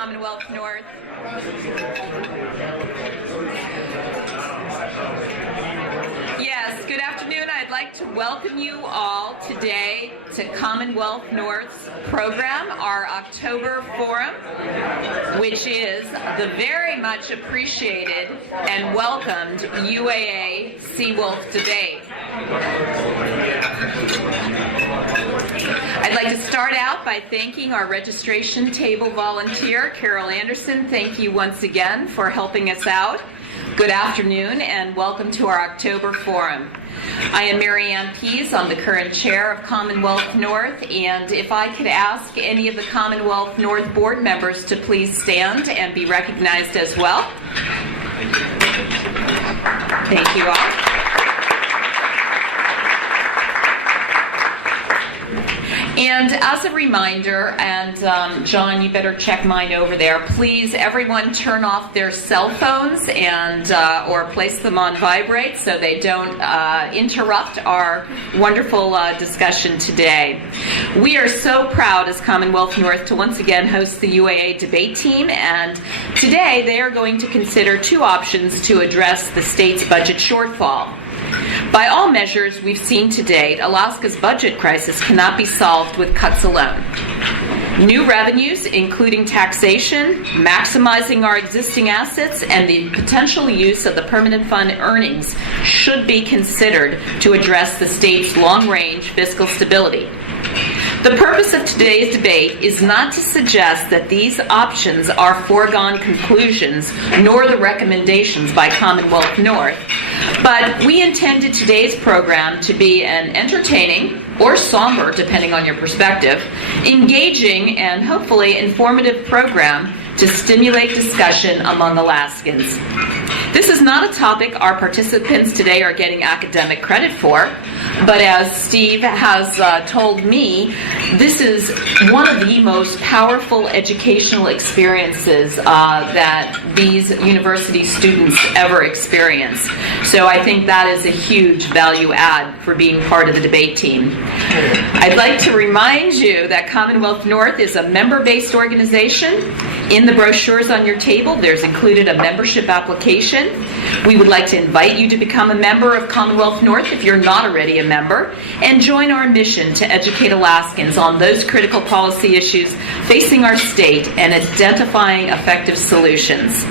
Commonwealth North. Yes, good afternoon. I'd like to welcome you all today to Commonwealth North's program, our October Forum, which is the very much appreciated and welcomed UAA Seawolf debate. I'd like to start out by thanking our registration table volunteer, Carol Anderson. Thank you once again for helping us out. Good afternoon and welcome to our October Forum. I am Mary Ann Pease. I'm the current chair of Commonwealth North, and if I could ask any of the Commonwealth North board members to please stand and be recognized as well. Thank you all. And as a reminder, and John, you better check mine over there, please everyone turn off their cell phones and or place them on vibrate so they don't interrupt our wonderful discussion today. We are so proud as Commonwealth North to once again host the UAA debate team, and today they are going to consider two options to address the state's budget shortfall. By all measures we've seen to date, Alaska's budget crisis cannot be solved with cuts alone. New revenues, including taxation, maximizing our existing assets, and the potential use of the permanent fund earnings should be considered to address the state's long-range fiscal stability. The purpose of today's debate is not to suggest that these options are foregone conclusions, nor the recommendations by Commonwealth North, but we intended today's program to be an entertaining, or somber, depending on your perspective, engaging and hopefully informative program to stimulate discussion among Alaskans. This is not a topic our participants today are getting academic credit for, but as Steve has told me, this is one of the most powerful educational experiences that these university students ever experience. So I think that is a huge value add for being part of the debate team. I'd like to remind you that Commonwealth North is a member-based organization. In the brochures on your table, there's included a membership application. We would like to invite you to become a member of Commonwealth North if you're not already a member, and join our mission to educate Alaskans on those critical policy issues facing our state and identifying effective solutions.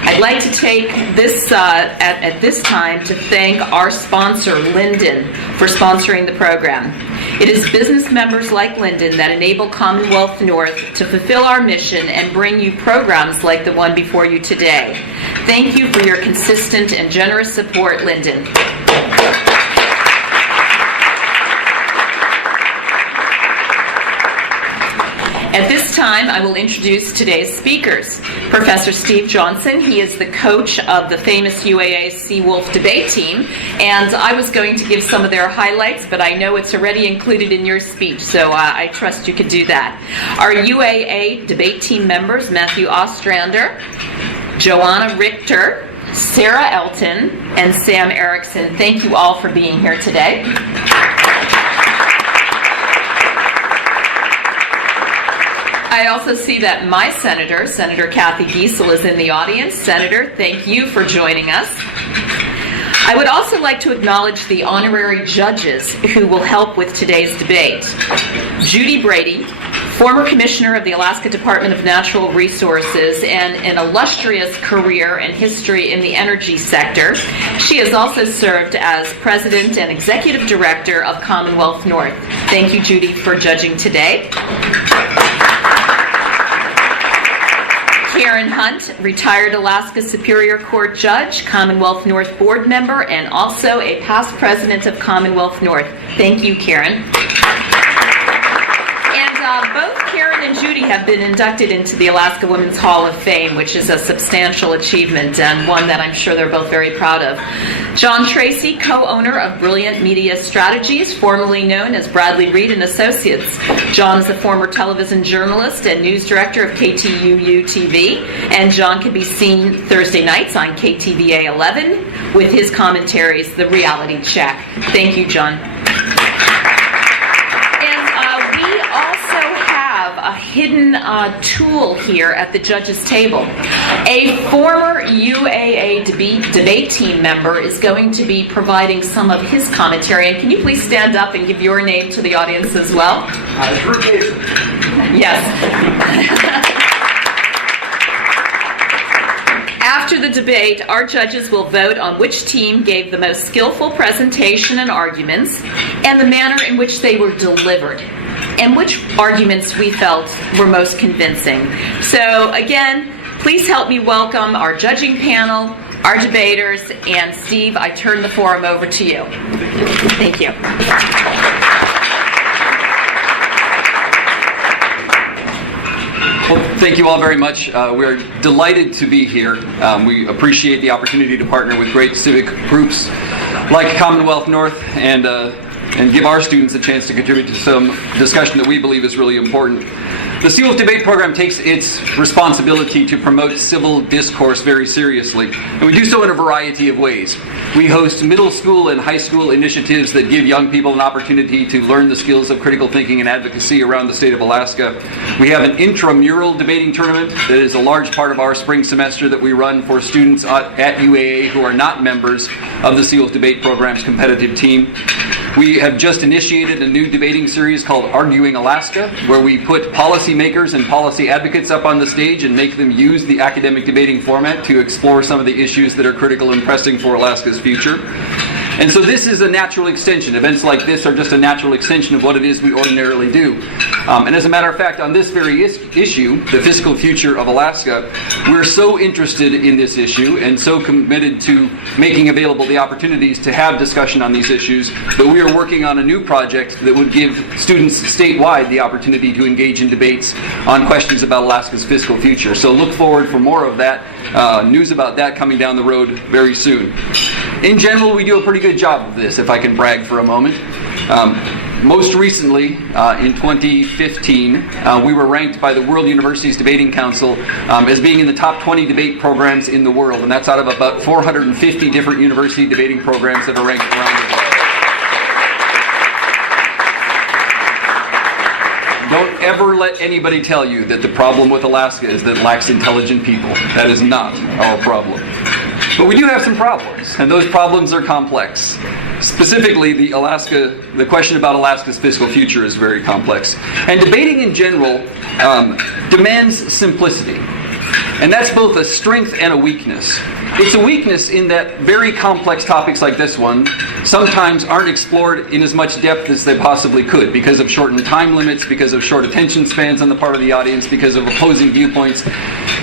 I'd like to take this at this time to thank our sponsor, Linden, for sponsoring the program. It is business members like Linden that enable Commonwealth North to fulfill our mission and bring you programs like the one before you today. Thank you for your consistent and generous support, Linden. At this time, I will introduce today's speakers. Professor Steve Johnson, he is the coach of the famous UAA Seawolf debate team, and I was going to give some of their highlights, but I know it's already included in your speech, so I trust you could do that. Our UAA debate team members, Matthieu Ostrander, Johanna Richter, Sarah Elton, and Sam Erickson. Thank you all for being here today. I also see that my senator, Senator Kathy Giesel, is in the audience. Senator, thank you for joining us. I would also like to acknowledge the honorary judges who will help with today's debate. Judy Brady, former commissioner of the Alaska Department of Natural Resources and an illustrious career and history in the energy sector. She has also served as president and executive director of Commonwealth North. Thank you, Judy, for judging today. Karen Hunt, retired Alaska Superior Court judge, Commonwealth North board member, and also a past president of Commonwealth North. Thank you, Karen. And both Karen and Judy have been inducted into the Alaska Women's Hall of Fame, which is a substantial achievement and one that I'm sure they're both very proud of. John Tracy, co-owner of Brilliant Media Strategies, formerly known as Bradley Reed and Associates. John is a former television journalist and news director of KTUU TV, and John can be seen Thursday nights on KTVA 11 with his commentaries, The Reality Check. Thank you, John. And we also have a hidden tool here at the judges' table. A former UAA debate team member is going to be providing some of his commentary. And can you please stand up and give your name to the audience as well? Yes. After the debate, our judges will vote on which team gave the most skillful presentation and arguments, and the manner in which they were delivered, and which arguments we felt were most convincing. So again, please help me welcome our judging panel, our debaters, and Steve, I turn the forum over to you. Thank you. Well, thank you all very much. We're delighted to be here. We appreciate the opportunity to partner with great civic groups like Commonwealth North and give our students a chance to contribute to some discussion that we believe is really important. The Seawolf debate program takes its responsibility to promote civil discourse very seriously, and we do so in a variety of ways. We host middle school and high school initiatives that give young people an opportunity to learn the skills of critical thinking and advocacy around the state of Alaska. We have an intramural debating tournament that is a large part of our spring semester that we run for students at UAA who are not members of the Seawolf debate program's competitive team. We have just initiated a new debating series called Arguing Alaska, where we put policymakers and policy advocates up on the stage and make them use the academic debating format to explore some of the issues that are critical and pressing for Alaska's future. And so this is a natural extension. Events like this are just a natural extension of what it is we ordinarily do. And as a matter of fact, on this very issue, the fiscal future of Alaska, we're so interested in this issue and so committed to making available the opportunities to have discussion on these issues that we are working on a new project that would give students statewide the opportunity to engage in debates on questions about Alaska's fiscal future. So look forward for more of that, news about that coming down the road very soon. In general, we do a pretty good job of this, if I can brag for a moment. Most recently, in 2015, we were ranked by the World Universities Debating Council as being in the top 20 debate programs in the world, and that's out of about 450 different university debating programs that are ranked around the world. Don't ever let anybody tell you that the problem with Alaska is that it lacks intelligent people. That is not our problem. But we do have some problems, and those problems are complex. Specifically, the question about Alaska's fiscal future is very complex. And debating in general demands simplicity. And that's both a strength and a weakness. It's a weakness in that very complex topics like this one sometimes aren't explored in as much depth as they possibly could because of shortened time limits, because of short attention spans on the part of the audience, because of opposing viewpoints,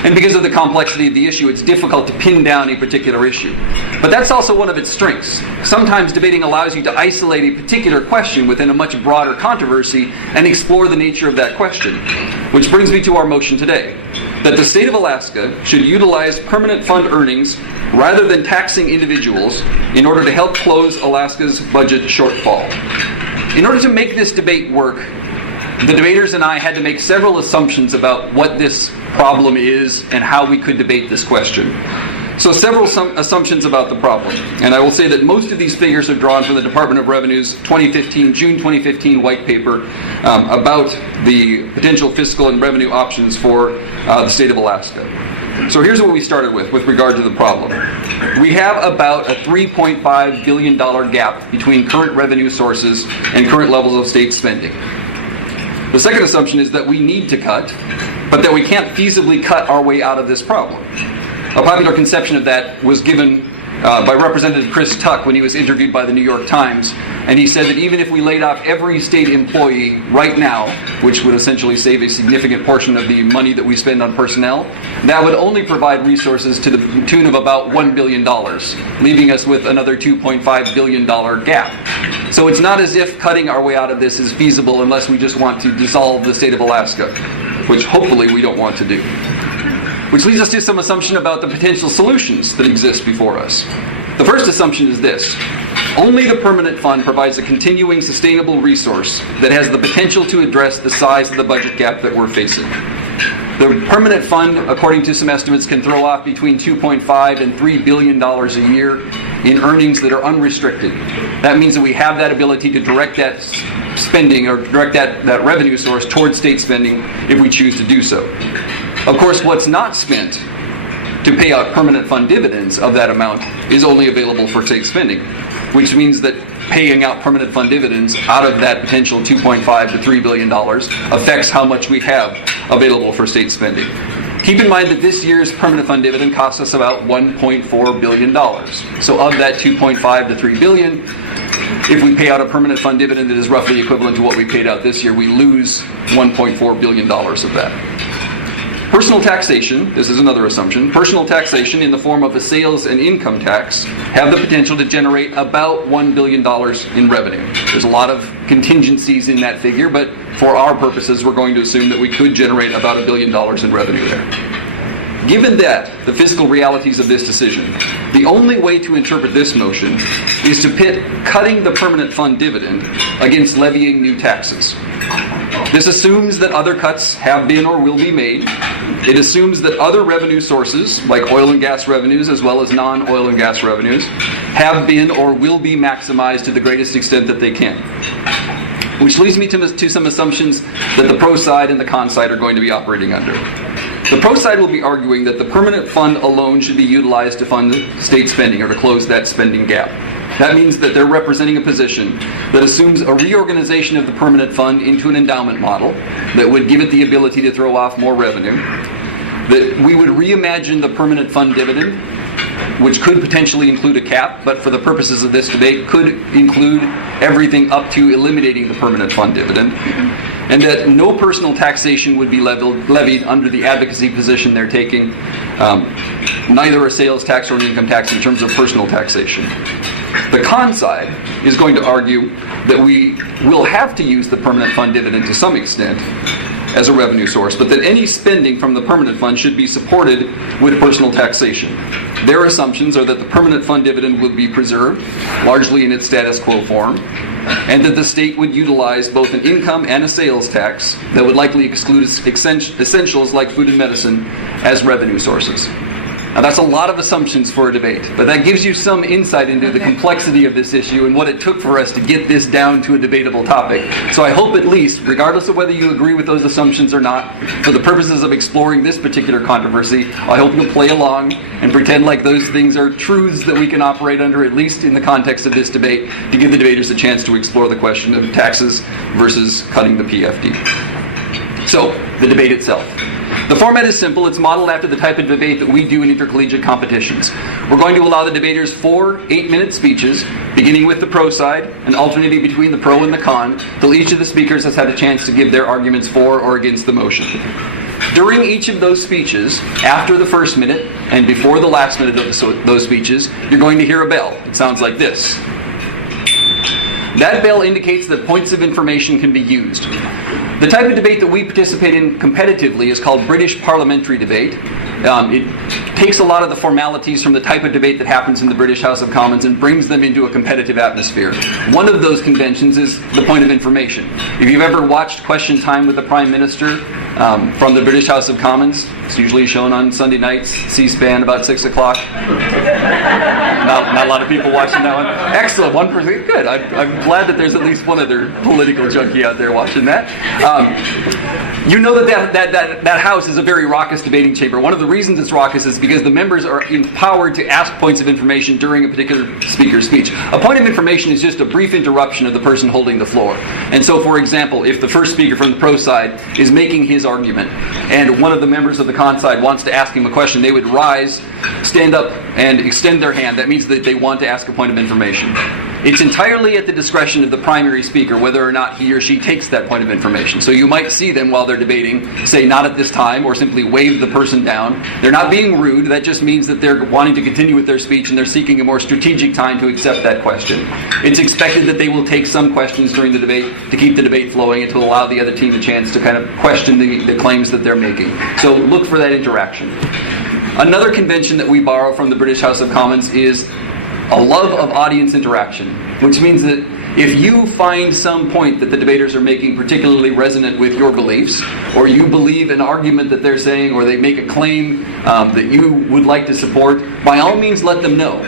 and because of the complexity of the issue. It's difficult to pin down a particular issue. But that's also one of its strengths. Sometimes debating allows you to isolate a particular question within a much broader controversy and explore the nature of that question. Which brings me to our motion today, that the state of Alaska should utilize permanent fund earnings rather than taxing individuals in order to help close Alaska's budget shortfall. In order to make this debate work, the debaters and I had to make several assumptions about what this problem is and how we could debate this question. So several assumptions about the problem. And I will say that most of these figures are drawn from the Department of Revenue's June 2015 white paper about the potential fiscal and revenue options for the state of Alaska. So here's what we started with regard to the problem. We have about a $3.5 billion gap between current revenue sources and current levels of state spending. The second assumption is that we need to cut, but that we can't feasibly cut our way out of this problem. A popular conception of that was given by Representative Chris Tuck when he was interviewed by the New York Times, and he said that even if we laid off every state employee right now, which would essentially save a significant portion of the money that we spend on personnel, that would only provide resources to the tune of about $1 billion, leaving us with another $2.5 billion gap. So it's not as if cutting our way out of this is feasible unless we just want to dissolve the state of Alaska, which hopefully we don't want to do. Which leads us to some assumption about the potential solutions that exist before us. The first assumption is this: only the permanent fund provides a continuing sustainable resource that has the potential to address the size of the budget gap that we're facing. The permanent fund, according to some estimates, can throw off between $2.5 and $3 billion a year in earnings that are unrestricted. That means that we have that ability to direct that spending or direct that revenue source towards state spending if we choose to do so. Of course, what's not spent to pay out permanent fund dividends of that amount is only available for state spending, which means that paying out permanent fund dividends out of that potential $2.5 to $3 billion affects how much we have available for state spending. Keep in mind that this year's permanent fund dividend costs us about $1.4 billion. So of that $2.5 to $3 billion, if we pay out a permanent fund dividend that is roughly equivalent to what we paid out this year, we lose $1.4 billion of that. Personal taxation, this is another assumption, personal taxation in the form of a sales and income tax have the potential to generate about $1 billion in revenue. There's a lot of contingencies in that figure, but for our purposes, we're going to assume that we could generate about $1 billion in revenue there. Given that, the fiscal realities of this decision, the only way to interpret this motion is to pit cutting the permanent fund dividend against levying new taxes. This assumes that other cuts have been or will be made. It assumes that other revenue sources, like oil and gas revenues as well as non-oil and gas revenues, have been or will be maximized to the greatest extent that they can. Which leads me to some assumptions that the pro side and the con side are going to be operating under. The pro side will be arguing that the permanent fund alone should be utilized to fund state spending or to close that spending gap. That means that they're representing a position that assumes a reorganization of the permanent fund into an endowment model that would give it the ability to throw off more revenue, that we would reimagine the permanent fund dividend, which could potentially include a cap, but for the purposes of this debate could include everything up to eliminating the permanent fund dividend, and that no personal taxation would be levied under the advocacy position they're taking, neither a sales tax or an income tax in terms of personal taxation. The con side is going to argue that we will have to use the permanent fund dividend to some extent as a revenue source, but that any spending from the permanent fund should be supported with personal taxation. Their assumptions are that the permanent fund dividend would be preserved, largely in its status quo form, and that the state would utilize both an income and a sales tax that would likely exclude essentials like food and medicine as revenue sources. Now that's a lot of assumptions for a debate, but that gives you some insight into the complexity of this issue and what it took for us to get this down to a debatable topic. So I hope at least, regardless of whether you agree with those assumptions or not, for the purposes of exploring this particular controversy, I hope you'll play along and pretend like those things are truths that we can operate under, at least in the context of this debate, to give the debaters a chance to explore the question of taxes versus cutting the PFD. So, the debate itself. The format is simple. It's modeled after the type of debate that we do in intercollegiate competitions. We're going to allow the debaters 4 8-minute speeches, beginning with the pro side and alternating between the pro and the con, till each of the speakers has had a chance to give their arguments for or against the motion. During each of those speeches, after the first minute and before the last minute of those speeches, you're going to hear a bell. It sounds like this. That bell indicates that points of information can be used. The type of debate that we participate in competitively is called British parliamentary debate. It takes a lot of the formalities from the type of debate that happens in the British House of Commons and brings them into a competitive atmosphere. One of those conventions is the point of information. If you've ever watched Question Time with the Prime Minister from the British House of Commons, it's usually shown on Sunday nights, C-SPAN, about 6 o'clock. Not a lot of people watching that one. Excellent, 1%. Good. I'm glad that there's at least one other political junkie out there watching that. You know that house is a very raucous debating chamber. One of the reasons it's raucous is because the members are empowered to ask points of information during a particular speaker's speech. A point of information is just a brief interruption of the person holding the floor. And so, for example, if the first speaker from the pro side is making his argument, and one of the members of the con side wants to ask him a question, they would rise, stand up, and extend their hand. That means that they want to ask a point of information. It's entirely at the discretion of the primary speaker whether or not he or she takes that point of information. So you might see them while they're debating say not at this time, or simply wave the person down. They're not being rude. That just means that they're wanting to continue with their speech and they're seeking a more strategic time to accept that question. It's expected that they will take some questions during the debate to keep the debate flowing and to allow the other team a chance to kind of question the claims that they're making. So look for that interaction. Another convention that we borrow from the British House of Commons is a love of audience interaction, which means that if you find some point that the debaters are making particularly resonant with your beliefs, or you believe an argument that they're saying, or they make a claim that you would like to support, by all means let them know.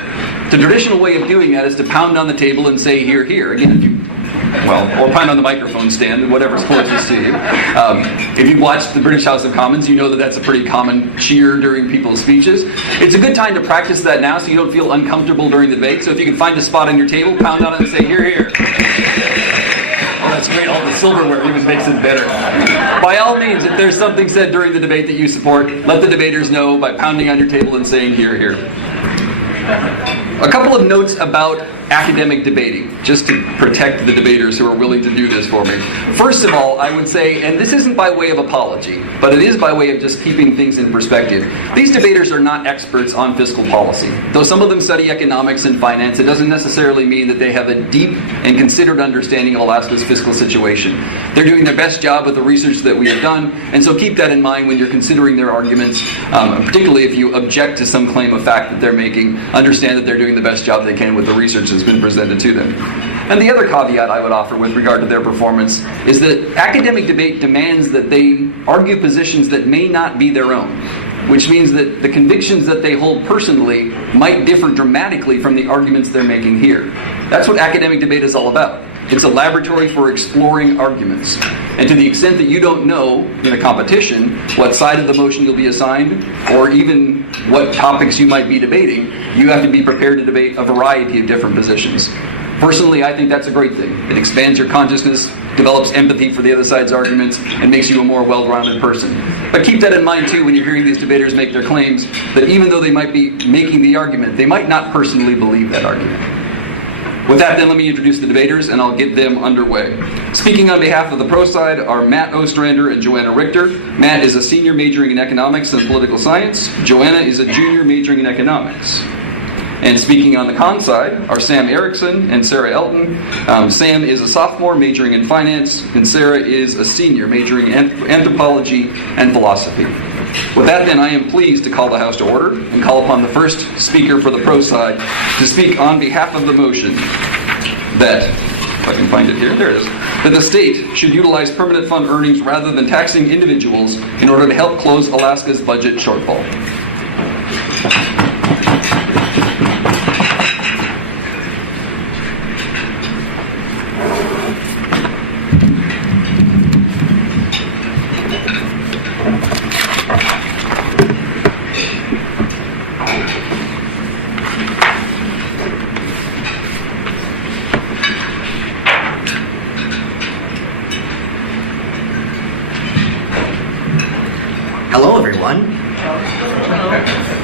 The traditional way of doing that is to pound on the table and say, "Hear, hear." Again, if you or pound on the microphone stand, whatever's closest to you. If you've watched the British House of Commons, you know that that's a pretty common cheer during people's speeches. It's a good time to practice that now so you don't feel uncomfortable during the debate. So if you can find a spot on your table, pound on it and say, "Hear, hear." Oh, that's great. All the silverware even makes it better. By all means, if there's something said during the debate that you support, let the debaters know by pounding on your table and saying, "Hear, hear." A couple of notes about academic debating, just to protect the debaters who are willing to do this for me. First of all, I would say, and this isn't by way of apology, but it is by way of just keeping things in perspective, these debaters are not experts on fiscal policy. Though some of them study economics and finance, it doesn't necessarily mean that they have a deep and considered understanding of Alaska's fiscal situation. They're doing their best job with the research that we have done, and so keep that in mind when you're considering their arguments, particularly if you object to some claim of fact that they're making. Understand that they're doing the best job they can with the research that's been presented to them. And the other caveat I would offer with regard to their performance is that academic debate demands that they argue positions that may not be their own, which means that the convictions that they hold personally might differ dramatically from the arguments they're making here. That's what academic debate is all about. It's a laboratory for exploring arguments. And to the extent that you don't know in a competition what side of the motion you'll be assigned, or even what topics you might be debating, you have to be prepared to debate a variety of different positions. Personally, I think that's a great thing. It expands your consciousness, develops empathy for the other side's arguments, and makes you a more well-rounded person. But keep that in mind too when you're hearing these debaters make their claims, that even though they might be making the argument, they might not personally believe that argument. With that, then, let me introduce the debaters, and I'll get them underway. Speaking on behalf of the pro side are Matt Ostrander and Johanna Richter. Matt is a senior majoring in economics and political science. Johanna is a junior majoring in economics. And speaking on the con side are Sam Erickson and Sarah Elton. Sam is a sophomore majoring in finance, and Sarah is a senior majoring in anthropology and philosophy. With that, then, I am pleased to call the House to order and call upon the first speaker for the pro side to speak on behalf of the motion that, if I can find it here, there it is, that the state should utilize permanent fund earnings rather than taxing individuals in order to help close Alaska's budget shortfall. Hello, everyone.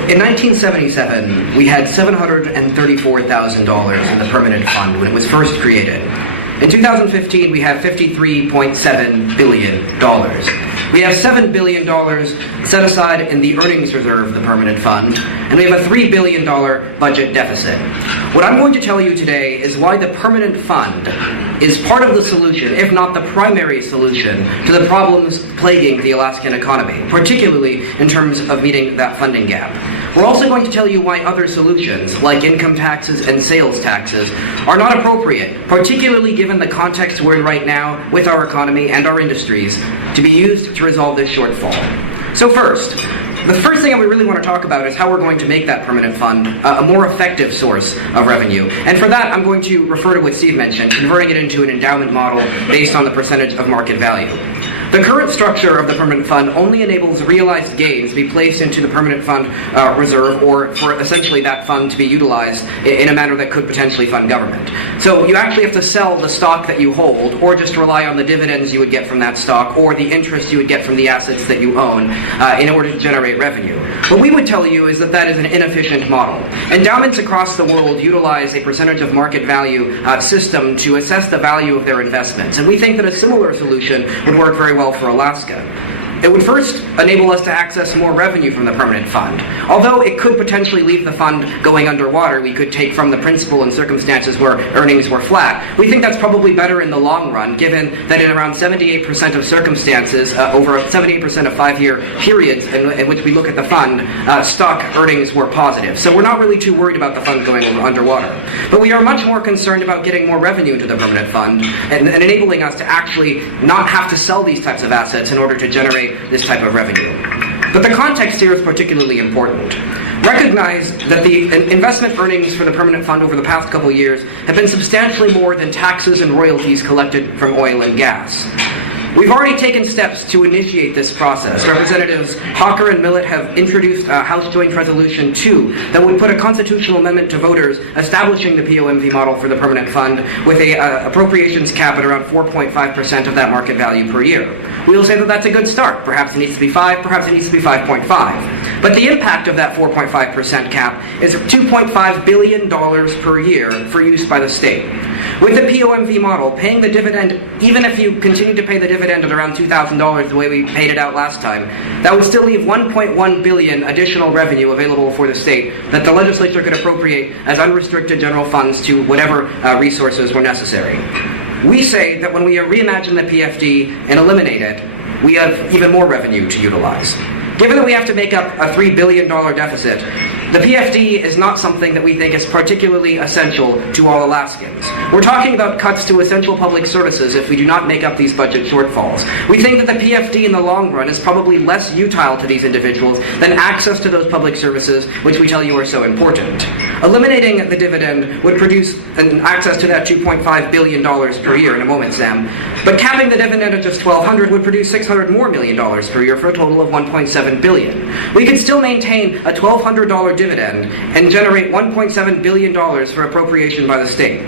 In 1977, we had $734,000 in the permanent fund when it was first created. In 2015, we have $53.7 billion. We have $7 billion set aside in the earnings reserve of the permanent fund, and we have a $3 billion budget deficit. What I'm going to tell you today is why the permanent fund is part of the solution, if not the primary solution, to the problems plaguing the Alaskan economy, particularly in terms of meeting that funding gap. We're also going to tell you why other solutions, like income taxes and sales taxes, are not appropriate, particularly given the context we're in right now with our economy and our industries, to be used to resolve this shortfall. So the first thing that we really want to talk about is how we're going to make that permanent fund a more effective source of revenue. And for that, I'm going to refer to what Steve mentioned, converting it into an endowment model based on the percentage of market value. The current structure of the permanent fund only enables realized gains to be placed into the permanent fund reserve, or for essentially that fund to be utilized in a manner that could potentially fund government. So you actually have to sell the stock that you hold, or just rely on the dividends you would get from that stock, or the interest you would get from the assets that you own in order to generate revenue. What we would tell you is that that is an inefficient model. Endowments across the world utilize a percentage of market value system to assess the value of their investments, and we think that a similar solution would work very well for Alaska. It would first enable us to access more revenue from the permanent fund. Although it could potentially leave the fund going underwater, we could take from the principal in circumstances where earnings were flat. We think that's probably better in the long run, given that in around 78% of circumstances, over 78% of 5-year periods in which we look at the fund, stock earnings were positive. So we're not really too worried about the fund going underwater. But we are much more concerned about getting more revenue into the permanent fund and enabling us to actually not have to sell these types of assets in order to generate this type of revenue. But the context here is particularly important. recognize that the investment earnings for the permanent fund over the past couple of years have been substantially more than taxes and royalties collected from oil and gas. We've already taken steps to initiate this process. Representatives Hawker and Millett have introduced House Joint Resolution 2 that would put a constitutional amendment to voters establishing the POMV model for the permanent fund with a appropriations cap at around 4.5% of that market value per year. We will say that that's a good start. Perhaps it needs to be 5, perhaps it needs to be 5.5. But the impact of that 4.5% cap is $2.5 billion per year for use by the state. With the POMV model, paying the dividend, even if you continue to pay the dividend at around $2,000 the way we paid it out last time, that would still leave $1.1 billion additional revenue available for the state that the legislature could appropriate as unrestricted general funds to whatever resources were necessary. We say that when we reimagine the PFD and eliminate it, we have even more revenue to utilize. Given that we have to make up a $3 billion deficit, the PFD is not something that we think is particularly essential to all Alaskans. We're talking about cuts to essential public services if we do not make up these budget shortfalls. We think that the PFD in the long run is probably less utile to these individuals than access to those public services which we tell you are so important. Eliminating the dividend would produce an access to that $2.5 billion per year in a moment, Sam. But capping the dividend at just $1,200 would produce $600 more million per year for a total of $1.7 billion. We could still maintain a $1,200 dividend and generate $1.7 billion for appropriation by the state.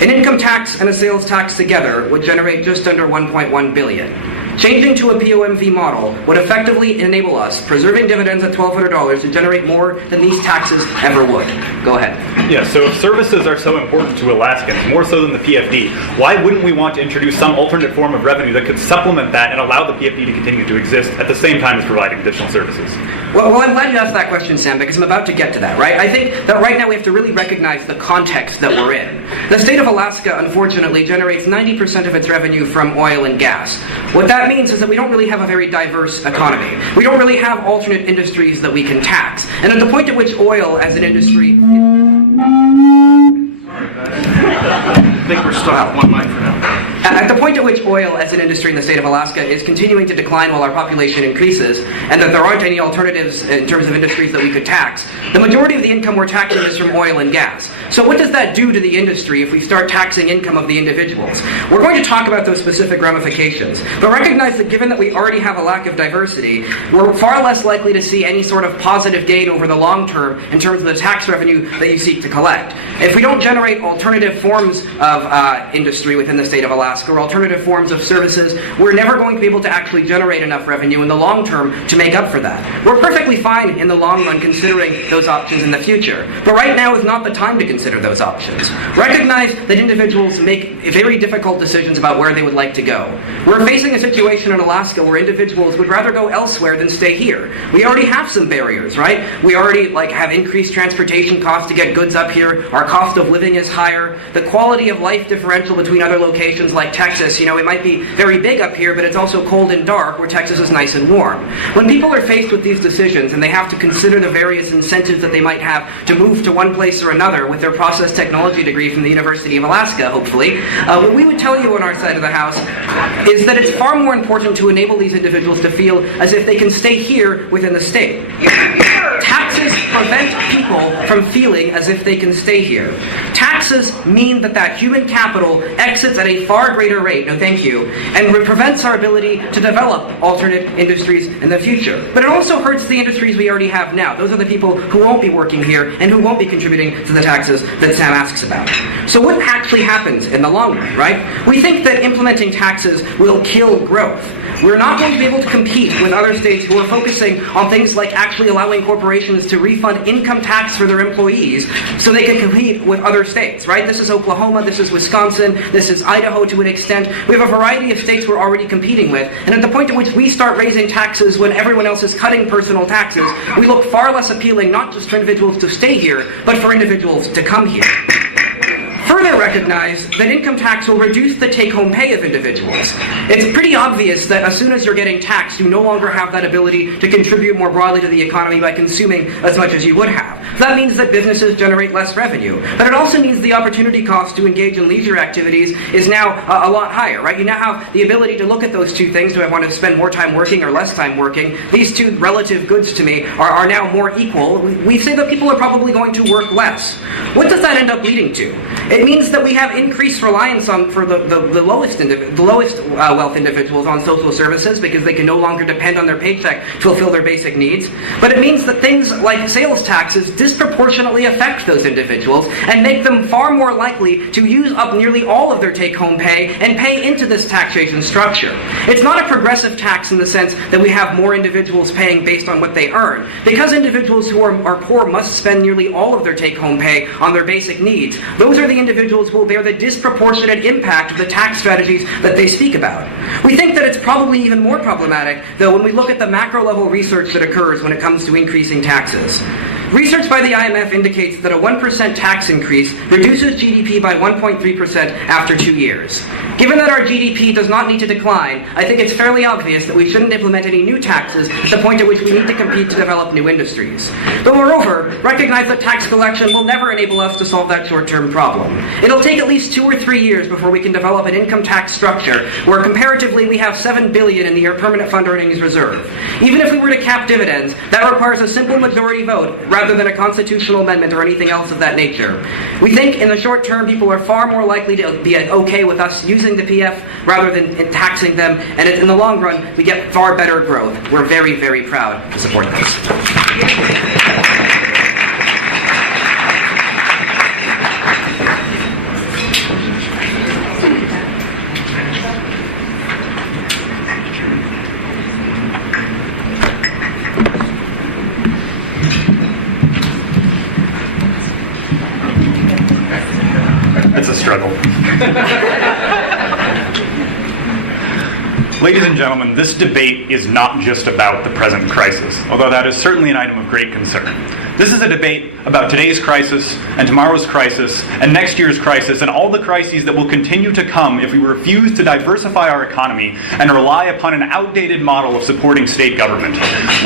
An income tax and a sales tax together would generate just under $1.1 billion. Changing to a POMV model would effectively enable us, preserving dividends at $1,200, to generate more than these taxes ever would. Go ahead. Yeah, so if services are so important to Alaskans, more so than the PFD, why wouldn't we want to introduce some alternate form of revenue that could supplement that and allow the PFD to continue to exist at the same time as providing additional services? Well, I'm glad you asked that question, Sam, because I'm about to get to that, right? I think that right now we have to really recognize the context that we're in. The state of Alaska, unfortunately, generates 90% of its revenue from oil and gas. What that means is that we don't really have a very diverse economy. We don't really have alternate industries that we can tax. And at the point at which oil as an industry... I think we're stuck with one mic for now. At the point at which oil as an industry in the state of Alaska is continuing to decline while our population increases, and that there aren't any alternatives in terms of industries that we could tax, the majority of the income we're taxing is from oil and gas. So what does that do to the industry if we start taxing income of the individuals? We're going to talk about those specific ramifications, but recognize that given that we already have a lack of diversity, we're far less likely to see any sort of positive gain over the long term in terms of the tax revenue that you seek to collect. If we don't generate alternative forms of industry within the state of Alaska, or alternative forms of services, we're never going to be able to actually generate enough revenue in the long term to make up for that. We're perfectly fine in the long run considering those options in the future, but right now is not the time to consider those options. Recognize that individuals make very difficult decisions about where they would like to go. We're facing a situation in Alaska where individuals would rather go elsewhere than stay here. We already have some barriers, right? We already have increased transportation costs to get goods up here. Our cost of living is higher. The quality of life differential between other locations like Texas, it might be very big up here, but it's also cold and dark, where Texas is nice and warm. When people are faced with these decisions and they have to consider the various incentives that they might have to move to one place or another with their process technology degree from the University of Alaska, hopefully, what we would tell you on our side of the house is that it's far more important to enable these individuals to feel as if they can stay here within the state. Taxes prevent people from feeling as if they can stay here. Taxes mean that human capital exits at a far greater rate, no thank you, and prevents our ability to develop alternate industries in the future. But it also hurts the industries we already have now. Those are the people who won't be working here and who won't be contributing to the taxes that Sam asks about. So what actually happens in the long run, right? We think that implementing taxes will kill growth. We're not going to be able to compete with other states who are focusing on things like actually allowing corporations to refund income tax for their employees so they can compete with other states, right? This is Oklahoma, this is Wisconsin, this is Idaho to an extent. We have a variety of states we're already competing with, and at the point at which we start raising taxes when everyone else is cutting personal taxes, we look far less appealing not just for individuals to stay here, but for individuals to come here. further recognize that income tax will reduce the take-home pay of individuals. It's pretty obvious that as soon as you're getting taxed, you no longer have that ability to contribute more broadly to the economy by consuming as much as you would have. That means that businesses generate less revenue. But it also means the opportunity cost to engage in leisure activities is now a lot higher, right? You now have the ability to look at those two things. Do I want to spend more time working or less time working? These two relative goods to me are now more equal. We say that people are probably going to work less. What does that end up leading to? It means that we have increased reliance for the lowest wealth individuals on social services because they can no longer depend on their paycheck to fulfill their basic needs. But it means that things like sales taxes disproportionately affect those individuals and make them far more likely to use up nearly all of their take-home pay and pay into this taxation structure. It's not a progressive tax in the sense that we have more individuals paying based on what they earn. Because individuals who are poor must spend nearly all of their take-home pay on their basic needs, those are the individuals who will bear the disproportionate impact of the tax strategies that they speak about. We think that it's probably even more problematic, though, when we look at the macro-level research that occurs when it comes to increasing taxes. Research by the IMF indicates that a 1% tax increase reduces GDP by 1.3% after 2 years. Given that our GDP does not need to decline, I think it's fairly obvious that we shouldn't implement any new taxes at the point at which we need to compete to develop new industries. But moreover, recognize that tax collection will never enable us to solve that short-term problem. It'll take at least 2 or 3 years before we can develop an income tax structure where comparatively we have $7 billion in the permanent fund earnings reserve. Even if we were to cap dividends, that requires a simple majority vote rather than a constitutional amendment or anything else of that nature. We think in the short term people are far more likely to be okay with us using the PF rather than taxing them, and in the long run we get far better growth. We're very, very proud to support this. It's a struggle. Ladies and gentlemen, this debate is not just about the present crisis, although that is certainly an item of great concern. This is a debate about today's crisis and tomorrow's crisis and next year's crisis and all the crises that will continue to come if we refuse to diversify our economy and rely upon an outdated model of supporting state government.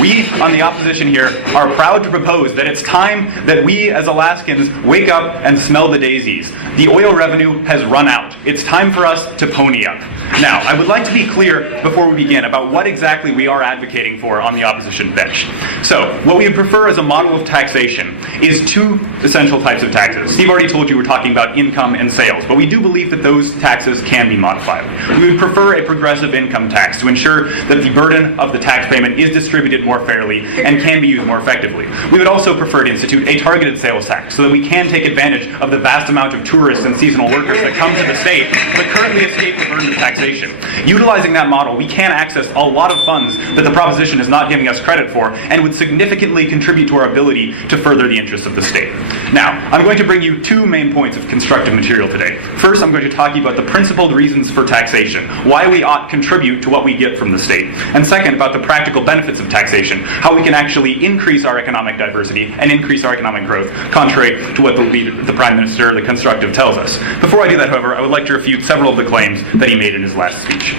We, on the opposition here, are proud to propose that it's time that we as Alaskans wake up and smell the daisies. The oil revenue has run out. It's time for us to pony up. Now, I would like to be clear before we begin about what exactly we are advocating for on the opposition bench. So, what we would prefer as a model of taxation is two essential types of taxes. Steve already told you we're talking about income and sales, but we do believe that those taxes can be modified. We would prefer a progressive income tax to ensure that the burden of the tax payment is distributed more fairly and can be used more effectively. We would also prefer to institute a targeted sales tax so that we can take advantage of the vast amount of tourists and seasonal workers that come to the state but currently escape the burden of taxation. Utilizing that model, we can access a lot of funds that the proposition is not giving us credit for and would significantly contribute to our ability to further the interests of the state. Now, I'm going to bring you two main points of constructive material today. First, I'm going to talk to you about the principled reasons for taxation, why we ought contribute to what we get from the state. And second, about the practical benefits of taxation, how we can actually increase our economic diversity and increase our economic growth, contrary to what the Prime Minister, the Constructive, tells us. Before I do that, however, I would like to refute several of the claims that he made in his last speech.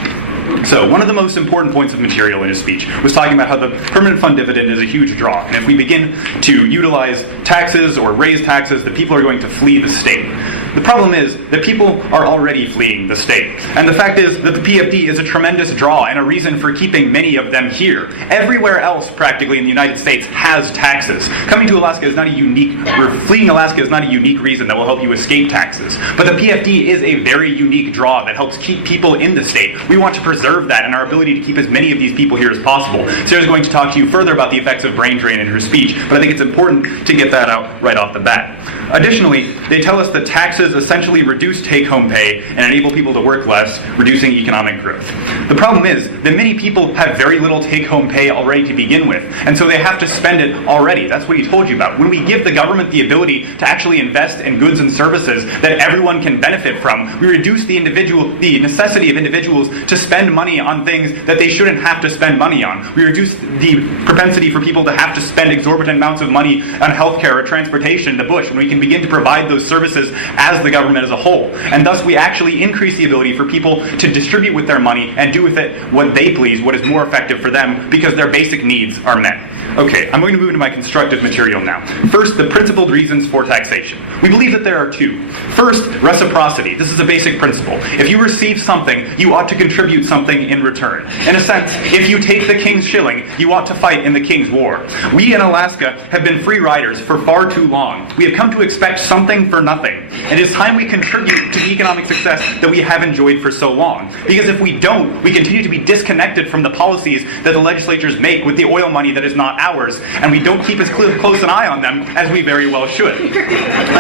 So, one of the most important points of material in his speech was talking about how the permanent fund dividend is a huge draw, and if we begin to utilize taxes or raise taxes, the people are going to flee the state. The problem is that people are already fleeing the state, and the fact is that the PFD is a tremendous draw and a reason for keeping many of them here. Everywhere else, practically, in the United States has taxes. Coming to Alaska is not a unique, or fleeing Alaska is not a unique reason that will help you escape taxes. But the PFD is a very unique draw that helps keep people in the state. We want to preserve that and our ability to keep as many of these people here as possible. Sarah's going to talk to you further about the effects of brain drain in her speech, but I think it's important to get that out right off the bat. Additionally, they tell us that taxes essentially reduce take-home pay and enable people to work less, reducing economic growth. The problem is that many people have very little take-home pay already to begin with, and so they have to spend it already. That's what he told you about. When we give the government the ability to actually invest in goods and services that everyone can benefit from, we reduce the necessity of individuals to spend money on things that they shouldn't have to spend money on. We reduce the propensity for people to have to spend exorbitant amounts of money on healthcare or transportation in the bush when we can begin to provide those services as the government as a whole. And thus we actually increase the ability for people to distribute with their money and do with it what they please, what is more effective for them, because their basic needs are met. Okay, I'm going to move into my constructive material now. First, the principled reasons for taxation. We believe that there are two. First, reciprocity. This is a basic principle. If you receive something, you ought to contribute something in return. In a sense, if you take the king's shilling, you ought to fight in the king's war. We in Alaska have been free riders for far too long. We have come to expect something for nothing. And it is time we contribute to the economic success that we have enjoyed for so long. Because if we don't, we continue to be disconnected from the policies that the legislatures make with the oil money that is not ours, and we don't keep as close an eye on them as we very well should.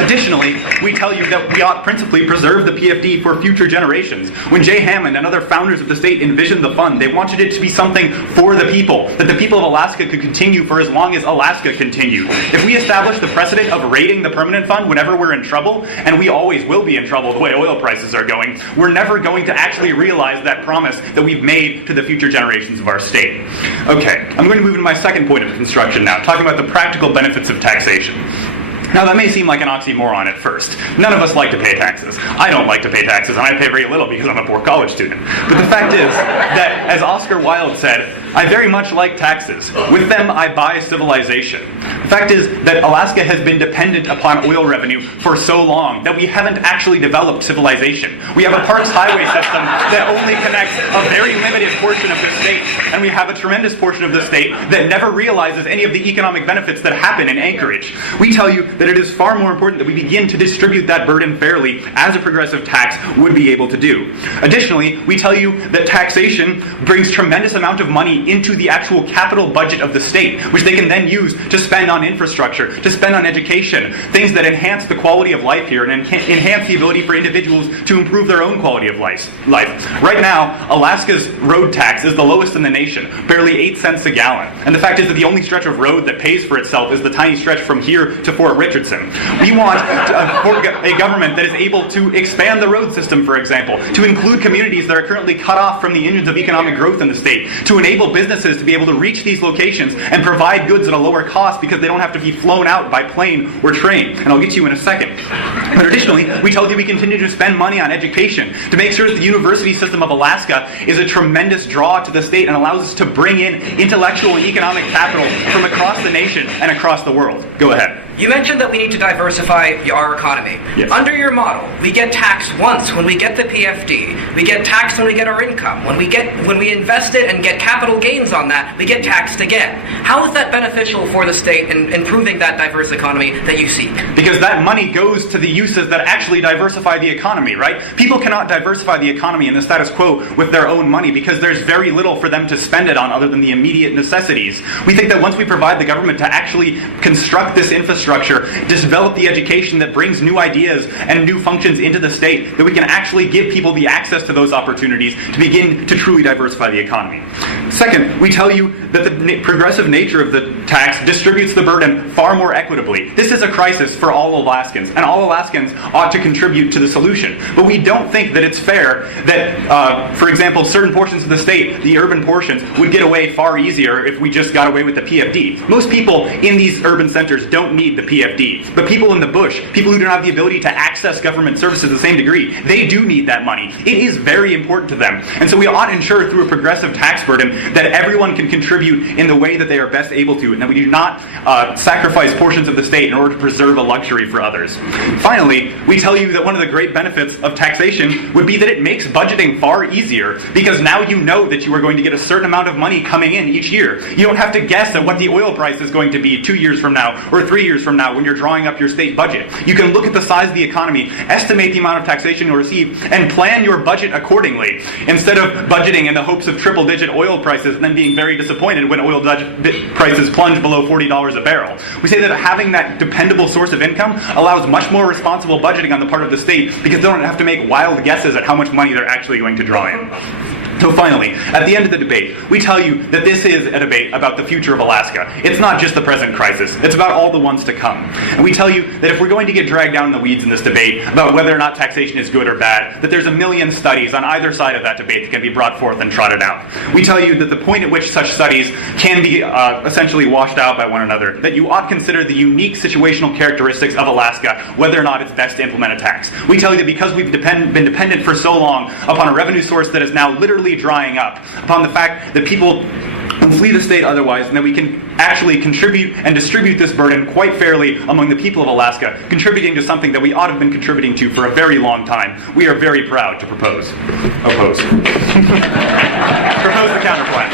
Additionally, we tell you that we ought principally preserve the PFD for future generations. When Jay Hammond and other founders of the state envisioned the fund, they wanted it to be something for the people, that the people of Alaska could continue for as long as Alaska continued. If we establish the precedent of raiding the permanent fund whenever we're in trouble, and we always will be in trouble the way oil prices are going, we're never going to actually realize that promise that we've made to the future generations of our state. Okay, I'm going to move into my second point of construction now, talking about the practical benefits of taxation. Now that may seem like an oxymoron at first. None of us like to pay taxes. I don't like to pay taxes, and I pay very little because I'm a poor college student. But the fact is that, as Oscar Wilde said, I very much like taxes. With them, I buy civilization. The fact is that Alaska has been dependent upon oil revenue for so long that we haven't actually developed civilization. We have a Parks Highway system that only connects a very limited portion of the state, and we have a tremendous portion of the state that never realizes any of the economic benefits that happen in Anchorage. We tell you that it is far more important that we begin to distribute that burden fairly, as a progressive tax would be able to do. Additionally, we tell you that taxation brings tremendous amount of money into the actual capital budget of the state, which they can then use to spend on infrastructure, to spend on education, things that enhance the quality of life here and enhance the ability for individuals to improve their own quality of life. Right now, Alaska's road tax is the lowest in the nation, barely 8 cents a gallon. And the fact is that the only stretch of road that pays for itself is the tiny stretch from here to Fort Richardson. We want a government that is able to expand the road system, for example, to include communities that are currently cut off from the engines of economic growth in the state, to enable businesses to be able to reach these locations and provide goods at a lower cost because they don't have to be flown out by plane or train. And I'll get to you in a second. But additionally, we told you we continue to spend money on education to make sure that the university system of Alaska is a tremendous draw to the state and allows us to bring in intellectual and economic capital from across the nation and across the world. Go ahead. You mentioned that we need to diversify our economy. Yes. Under your model, we get taxed once when we get the PFD. We get taxed when we get our income. When we invest it and get capital gains on that, we get taxed again. How is that beneficial for the state in improving that diverse economy that you seek? Because that money goes to the uses that actually diversify the economy, right? People cannot diversify the economy in the status quo with their own money because there's very little for them to spend it on other than the immediate necessities. We think that once we provide the government to actually construct this infrastructure, develop the education that brings new ideas and new functions into the state, that we can actually give people the access to those opportunities to begin to truly diversify the economy. Second, we tell you that the progressive nature of the tax distributes the burden far more equitably. This is a crisis for all Alaskans, and all Alaskans ought to contribute to the solution. But we don't think that it's fair that, for example, certain portions of the state, the urban portions, would get away far easier if we just got away with the PFD. Most people in these urban centers don't need the PFD. But people in the bush, people who don't have the ability to access government services to the same degree, they do need that money. It is very important to them. And so we ought to ensure through a progressive tax burden that everyone can contribute in the way that they are best able to, and that we do not sacrifice portions of the state in order to preserve a luxury for others. Finally, we tell you that one of the great benefits of taxation would be that it makes budgeting far easier, because now you know that you are going to get a certain amount of money coming in each year. You don't have to guess at what the oil price is going to be 2 years from now or 3 years from now when you're drawing up your state budget. You can look at the size of the economy, estimate the amount of taxation you'll receive, and plan your budget accordingly, instead of budgeting in the hopes of triple-digit oil prices and then being very disappointed when oil prices plunge below $40 a barrel. We say that having that dependable source of income allows much more responsible budgeting on the part of the state, because they don't have to make wild guesses at how much money they're actually going to draw in. So finally, at the end of the debate, we tell you that this is a debate about the future of Alaska. It's not just the present crisis. It's about all the ones to come. And we tell you that if we're going to get dragged down in the weeds in this debate about whether or not taxation is good or bad, that there's a million studies on either side of that debate that can be brought forth and trotted out. We tell you that the point at which such studies can be essentially washed out by one another, that you ought to consider the unique situational characteristics of Alaska, whether or not it's best to implement a tax. We tell you that because we've been dependent for so long upon a revenue source that is now literally drying up, upon the fact that people will flee the state otherwise, and that we can actually contribute and distribute this burden quite fairly among the people of Alaska, contributing to something that we ought to have been contributing to for a very long time. We are very proud to oppose. Propose the counterplan.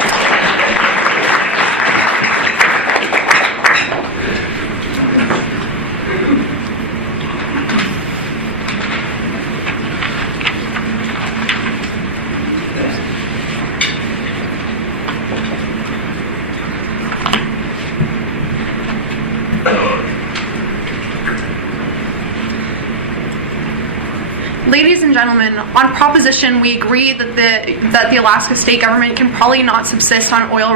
Ladies and gentlemen, on proposition, we agree that the Alaska state government can probably not subsist on oil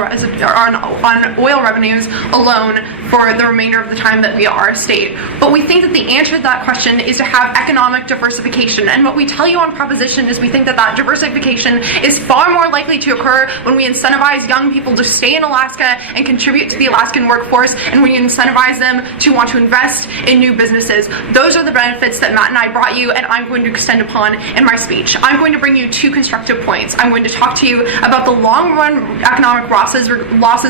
revenues alone for the remainder of the time that we are a state. But we think that the answer to that question is to have economic diversification. And what we tell you on proposition is we think that that diversification is far more likely to occur when we incentivize young people to stay in Alaska and contribute to the Alaskan workforce, and we incentivize them to want to invest in new businesses. Those are the benefits that Matt and I brought you, and I'm going to extend upon in my speech. I'm going to bring you two constructive points. I'm going to talk to you about the long-run economic losses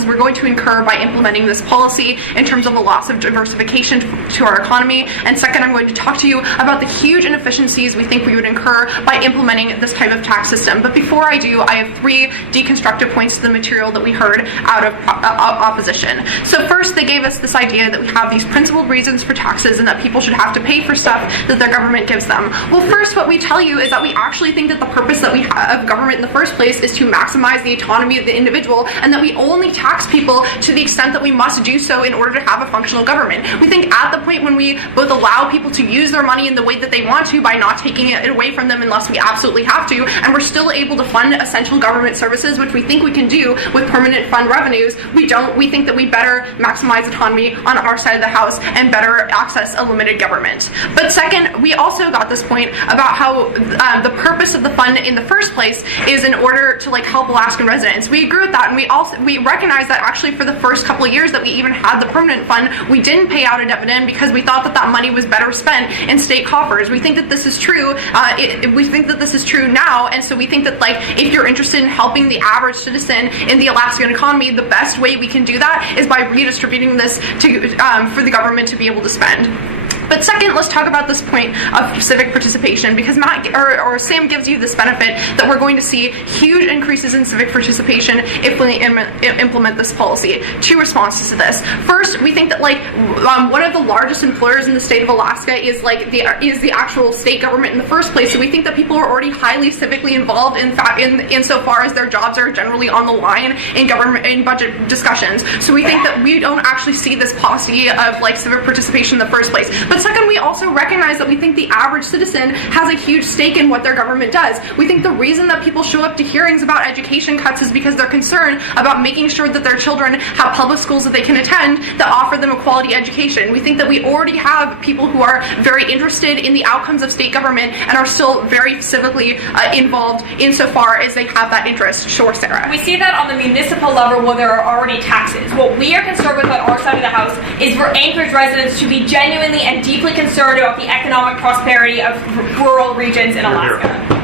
we're going to incur by implementing this policy in terms of the loss of diversification to our economy. And second, I'm going to talk to you about the huge inefficiencies we think we would incur by implementing this type of tax system. But before I do, I have three deconstructive points to the material that we heard out of opposition. So first, they gave us this idea that we have these principled reasons for taxes and that people should have to pay for stuff that their government gives them. Well, first, what we tell you is that we actually think that the purpose that we have of government in the first place is to maximize the autonomy of the individual, and that we only tax people to the extent that we must do so in order to have a functional government. We think at the point when we both allow people to use their money in the way that they want to by not taking it away from them unless we absolutely have to, and we're still able to fund essential government services, which we think we can do with permanent fund revenues, we think that we better maximize autonomy on our side of the house and better access a limited government. But second, we also got this point about how the purpose of the fund in the first place is in order to help Alaskan residents. We agree with that, and we recognize that actually for the first couple of years that we even had the permanent fund, we didn't pay out a dividend because we thought that that money was better spent in state coffers. We think that this is true. We think that this is true now, and so we think that if you're interested in helping the average citizen in the Alaskan economy, the best way we can do that is by redistributing this for the government to be able to spend. But second, let's talk about this point of civic participation, because Sam gives you this benefit that we're going to see huge increases in civic participation if we implement this policy. Two responses to this. First, we think that one of the largest employers in the state of Alaska is the actual state government in the first place. So we think that people are already highly civically involved insofar as their jobs are generally on the line in budget discussions. So we think that we don't actually see this policy of civic participation in the first place. But second, we also recognize that we think the average citizen has a huge stake in what their government does. We think the reason that people show up to hearings about education cuts is because they're concerned about making sure that their children have public schools that they can attend that offer them a quality education. We think that we already have people who are very interested in the outcomes of state government and are still very civically involved insofar as they have that interest. Sure, Sarah. We see that on the municipal level where there are already taxes. What we are concerned with on our side of the house is for Anchorage residents to be genuinely and deeply concerned about the economic prosperity of rural regions in Alaska.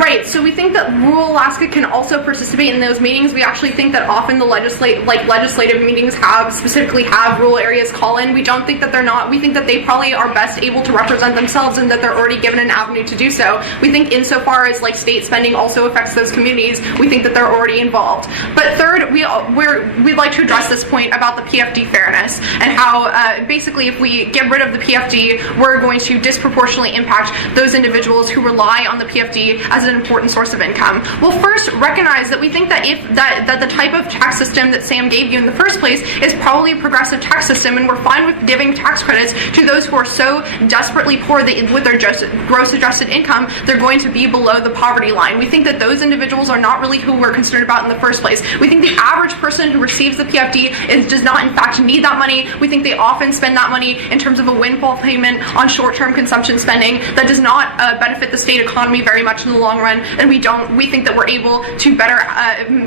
Right, so we think that rural Alaska can also participate in those meetings. We actually think that often the legislative meetings specifically have rural areas call in. We don't think that they're not. We think that they probably are best able to represent themselves and that they're already given an avenue to do so. We think insofar as state spending also affects those communities, we think that they're already involved. But third, we'd like to address this point about the PFD fairness and how basically if we get rid of the PFD, we're going to disproportionately impact those individuals who rely on the PFD as an important source of income? Well, first, recognize that we think that that the type of tax system that Sam gave you in the first place is probably a progressive tax system, and we're fine with giving tax credits to those who are so desperately poor that with their gross adjusted income, they're going to be below the poverty line. We think that those individuals are not really who we're concerned about in the first place. We think the average person who receives the PFD does not, in fact, need that money. We think they often spend that money in terms of a windfall payment on short-term consumption spending that does not benefit the state economy very much in the long run, and we think that we're able to better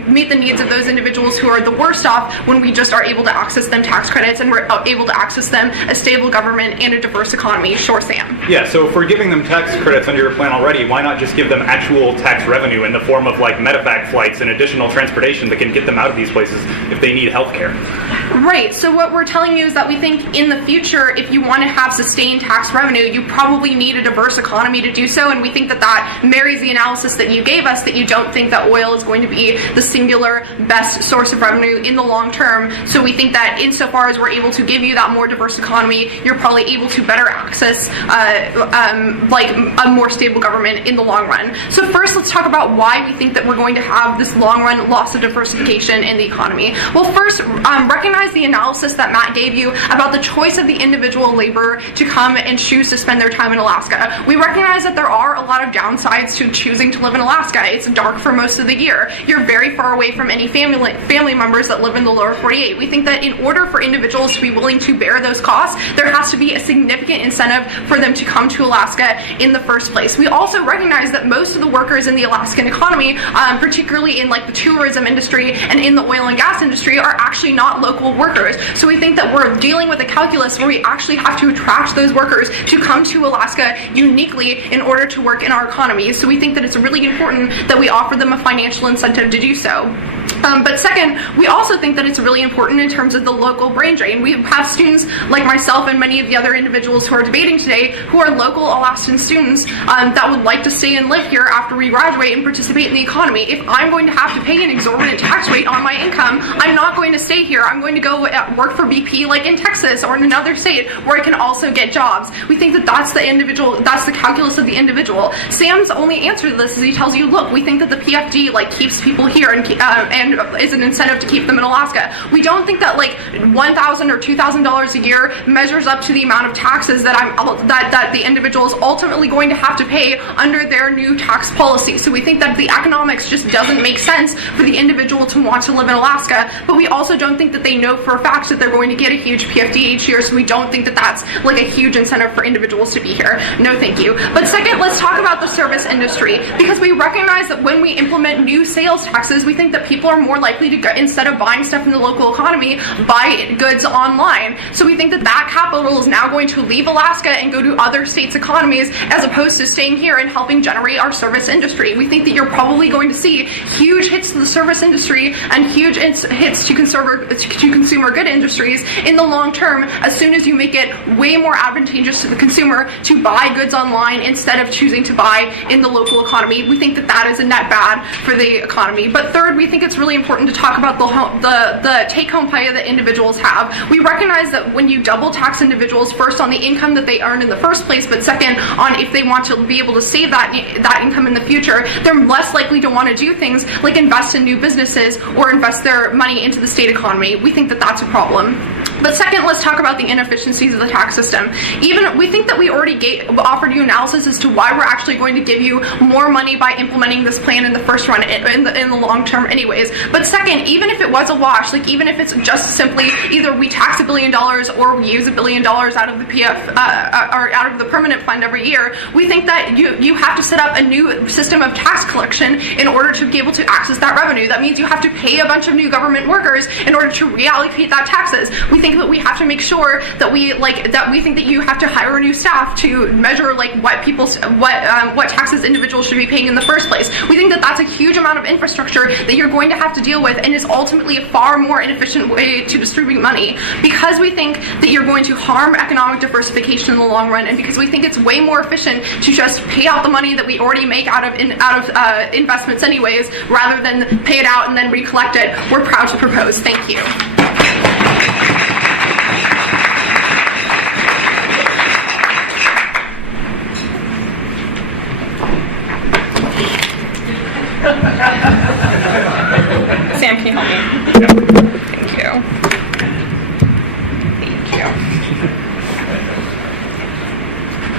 meet the needs of those individuals who are the worst off when we just are able to access them tax credits, and we're able to access them a stable government and a diverse economy. Sure, Sam. Yeah, so if we're giving them tax credits under your plan already, why not just give them actual tax revenue in the form of like medevac flights and additional transportation that can get them out of these places if they need health care? Right, so what we're telling you is that we think in the future, if you want to have sustained tax revenue, you probably need a diverse economy to do so, and we think that that marries the analysis that you gave us, that you don't think that oil is going to be the singular best source of revenue in the long term. So we think that insofar as we're able to give you that more diverse economy, you're probably able to better access like a more stable government in the long run. So first, let's talk about why we think that we're going to have this long run loss of diversification in the economy. Well, first, recognize the analysis that Matt gave you about the choice of the individual laborer to come and choose to spend their time in Alaska. We recognize that there are a lot of downsides to choosing to live in Alaska. It's dark for most of the year. You're very far away from any family members that live in the lower 48. We think that in order for individuals to be willing to bear those costs, there has to be a significant incentive for them to come to Alaska in the first place. We also recognize that most of the workers in the Alaskan economy, particularly in like the tourism industry and in the oil and gas industry, are actually not local workers. So we think that we're dealing with a calculus where we actually have to attract those workers to come to Alaska uniquely in order to work in our economy. So we think that it's really important that we offer them a financial incentive to do so. But second, we also think that it's really important in terms of the local brain drain. We have students like myself and many of the other individuals who are debating today who are local Alaskan students that would like to stay and live here after we graduate and participate in the economy. If I'm going to have to pay an exorbitant tax rate on my income, I'm not going to stay here. I'm going to go work for BP like in Texas or in another state where I can also get jobs. We think that that's the calculus of the individual. Sam's only answer to this is he tells you, look, we think that the PFD like keeps people here and is an incentive to keep them in Alaska. We don't think that like $1,000 or $2,000 a year measures up to the amount of taxes that the individual is ultimately going to have to pay under their new tax policy. So we think that the economics just doesn't make sense for the individual to want to live in Alaska, but we also don't think that they know for a fact that they're going to get a huge PFD each year, so we don't think that that's like a huge incentive for individuals to be here. No thank you. But second, let's talk about the service industry, because we recognize that when we implement new sales taxes, we think that people are more likely to go, instead of buying stuff in the local economy, buy goods online. So we think that that capital is now going to leave Alaska and go to other states' economies as opposed to staying here and helping generate our service industry. We think that you're probably going to see huge hits to the service industry and huge hits to consumer good industries in the long term as soon as you make it way more advantageous to the consumer to buy goods online instead of choosing to buy in the local economy. We think that that is a net bad for the economy. But third, we think it's really important to talk about the take-home pay that individuals have. We recognize that when you double tax individuals, first on the income that they earn in the first place, but second on if they want to be able to save that income in the future, they're less likely to want to do things like invest in new businesses or invest their money into the state economy. We think that that's a problem. But second, let's talk about the inefficiencies of the tax system. We think that we already offered you analysis as to why we're actually going to give you more money by implementing this plan in the first run, in the long term anyways. But second, even if it was a wash, like even if it's just simply either we tax $1 billion or we use $1 billion out of the or out of the permanent fund every year, we think that you have to set up a new system of tax collection in order to be able to access that revenue. That means you have to pay a bunch of new government workers in order to reallocate that taxes. We think that we have to make sure that we think that you have to hire new staff to measure like what taxes individuals should be paying in the first place. We think that that's a huge amount of infrastructure that you're going to have to deal with and is ultimately a far more inefficient way to distribute money, because we think that you're going to harm economic diversification in the long run, and because we think it's way more efficient to just pay out the money that we already make out of investments anyways, rather than pay it out and then recollect it. We're proud to propose. Thank you. Sam, can you help me? Thank you. Thank you.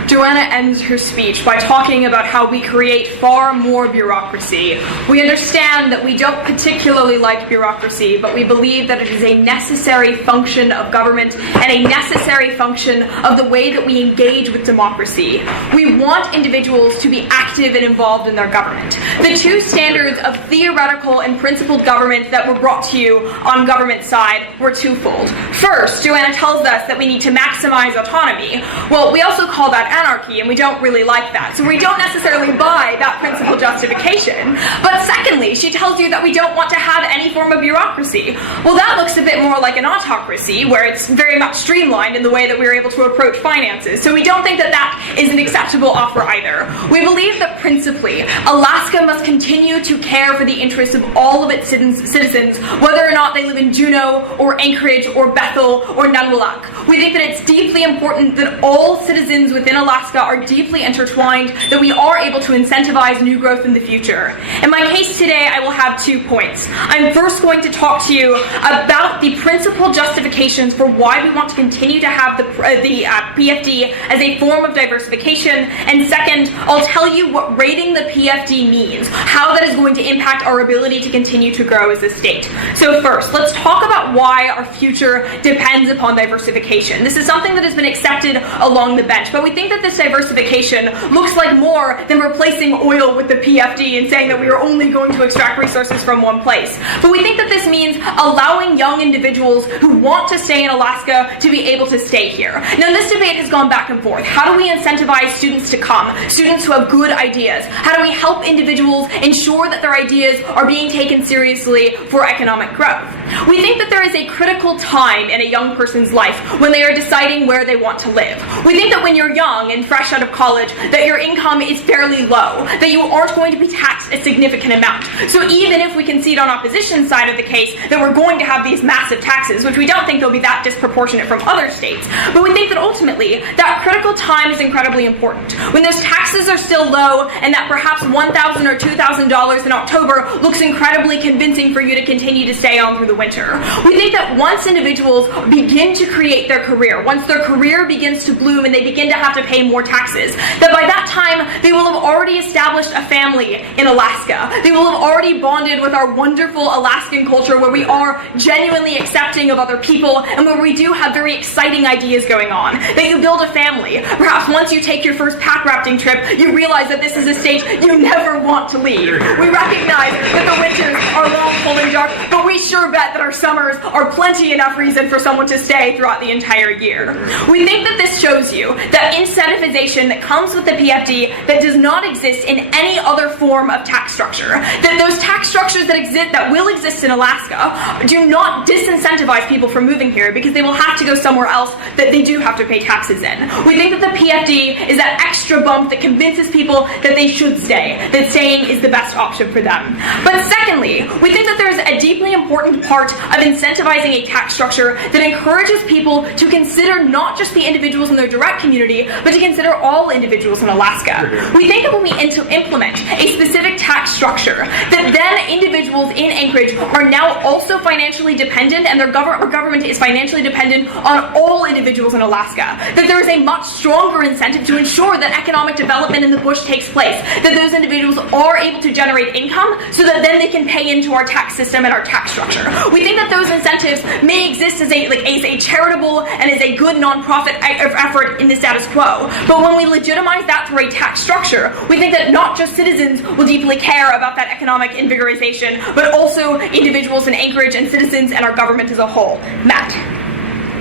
Johanna ends her speech by talking about how we create far more bureaucracy. We understand that we don't particularly like bureaucracy, but we believe that it is a necessary function of government and a necessary function of the way that we engage with democracy. We want individuals to be active and involved in their government. The two standards of theoretical and principled government that were brought to you on government side were twofold. First, Johanna tells us that we need to maximize autonomy. Well, we also call that anarchy, and we don't really like that. So we don't necessarily buy that principal justification. But secondly, she tells you that we don't want to have any form of bureaucracy. Well, that looks a bit more like an autocracy, where it's very much streamlined in the way that we're able to approach finances. So we don't think that that is an acceptable offer either. We believe that principally, Alaska must continue to care for the interests of all of its citizens, whether or not they live in Juneau, or Anchorage, or Bethel, or Nunwalak. We think that it's deeply important that all citizens within Alaska are deeply intertwined, that we are able to incentivize new growth in the future. In my case today, I will have 2 points. I'm first going to talk to you about the principal justifications for why we want to continue to have the PFD as a form of diversification, and second, I'll tell you what rating the PFD means, how that is going to impact our ability to continue to grow as a state. So first, let's talk about why our future depends upon diversification. This is something that has been accepted along the bench, but we think that this diversification looks like more than replacing oil with the PFD and saying that we are only going to extract resources from one place. But we think that this means allowing young individuals who want to stay in Alaska to be able to stay here. Now, this debate has gone back and forth. How do we incentivize students to come? Students who have good ideas. How do we help individuals ensure that their ideas are being taken seriously for economic growth? We think that there is a critical time in a young person's life when they are deciding where they want to live. We think that when you're young and fresh out of college, that your income is fairly low, that you aren't going to be taxed a significant amount. So even if we concede on opposition side of the case that we're going to have these massive taxes, which we don't think they'll be that disproportionate from other states, but we think that ultimately that critical time is incredibly important. When those taxes are still low and that perhaps $1,000 or $2,000 in October looks incredibly convincing for you to continue to stay on through the winter. We think that once individuals begin to create their career, once their career begins to bloom and they begin to have to pay more taxes, that by that time they will have already established a family in Alaska. They will have already bonded with our wonderful Alaskan culture where we are genuinely accepting of other people and where we do have very exciting ideas going on. That you build a family. Perhaps once you take your first pack rafting trip, you realize that this is a state you never want to leave. We recognize that the winters are long, cold, and dark, but we sure bet that our summers are plenty enough reason for someone to stay throughout the entire year. We think that this shows you that incentivization that comes with the PFD that does not exist in any other form of tax structure. That those tax structures that will exist in Alaska do not disincentivize people from moving here because they will have to go somewhere else that they do have to pay taxes in. We think that the PFD is that extra bump that convinces people that they should stay, that staying is the best option for them. But secondly, we think that there's a deeply important part of incentivizing a tax structure that encourages people to consider not just the individuals in their direct community, but to consider all individuals in Alaska. We think that when we implement a specific tax structure, that then individuals in Anchorage are now also financially dependent, and their government is financially dependent on all individuals in Alaska. That there is a much stronger incentive to ensure that economic development in the bush takes place, that those individuals are able to generate income so that then they can pay into our tax system and our tax structure. We think that those incentives may exist as a charitable and as a good nonprofit effort in the status quo. But when we legitimize that through a tax structure, we think that not just citizens will deeply care about that economic invigoration, but also individuals in Anchorage and citizens and our government as a whole. Matt.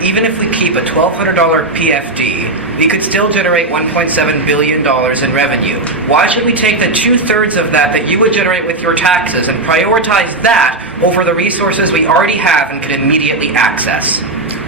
Even if we keep a $1,200 PFD, we could still generate $1.7 billion in revenue. Why should we take the 2/3 of that you would generate with your taxes and prioritize that over the resources we already have and can immediately access?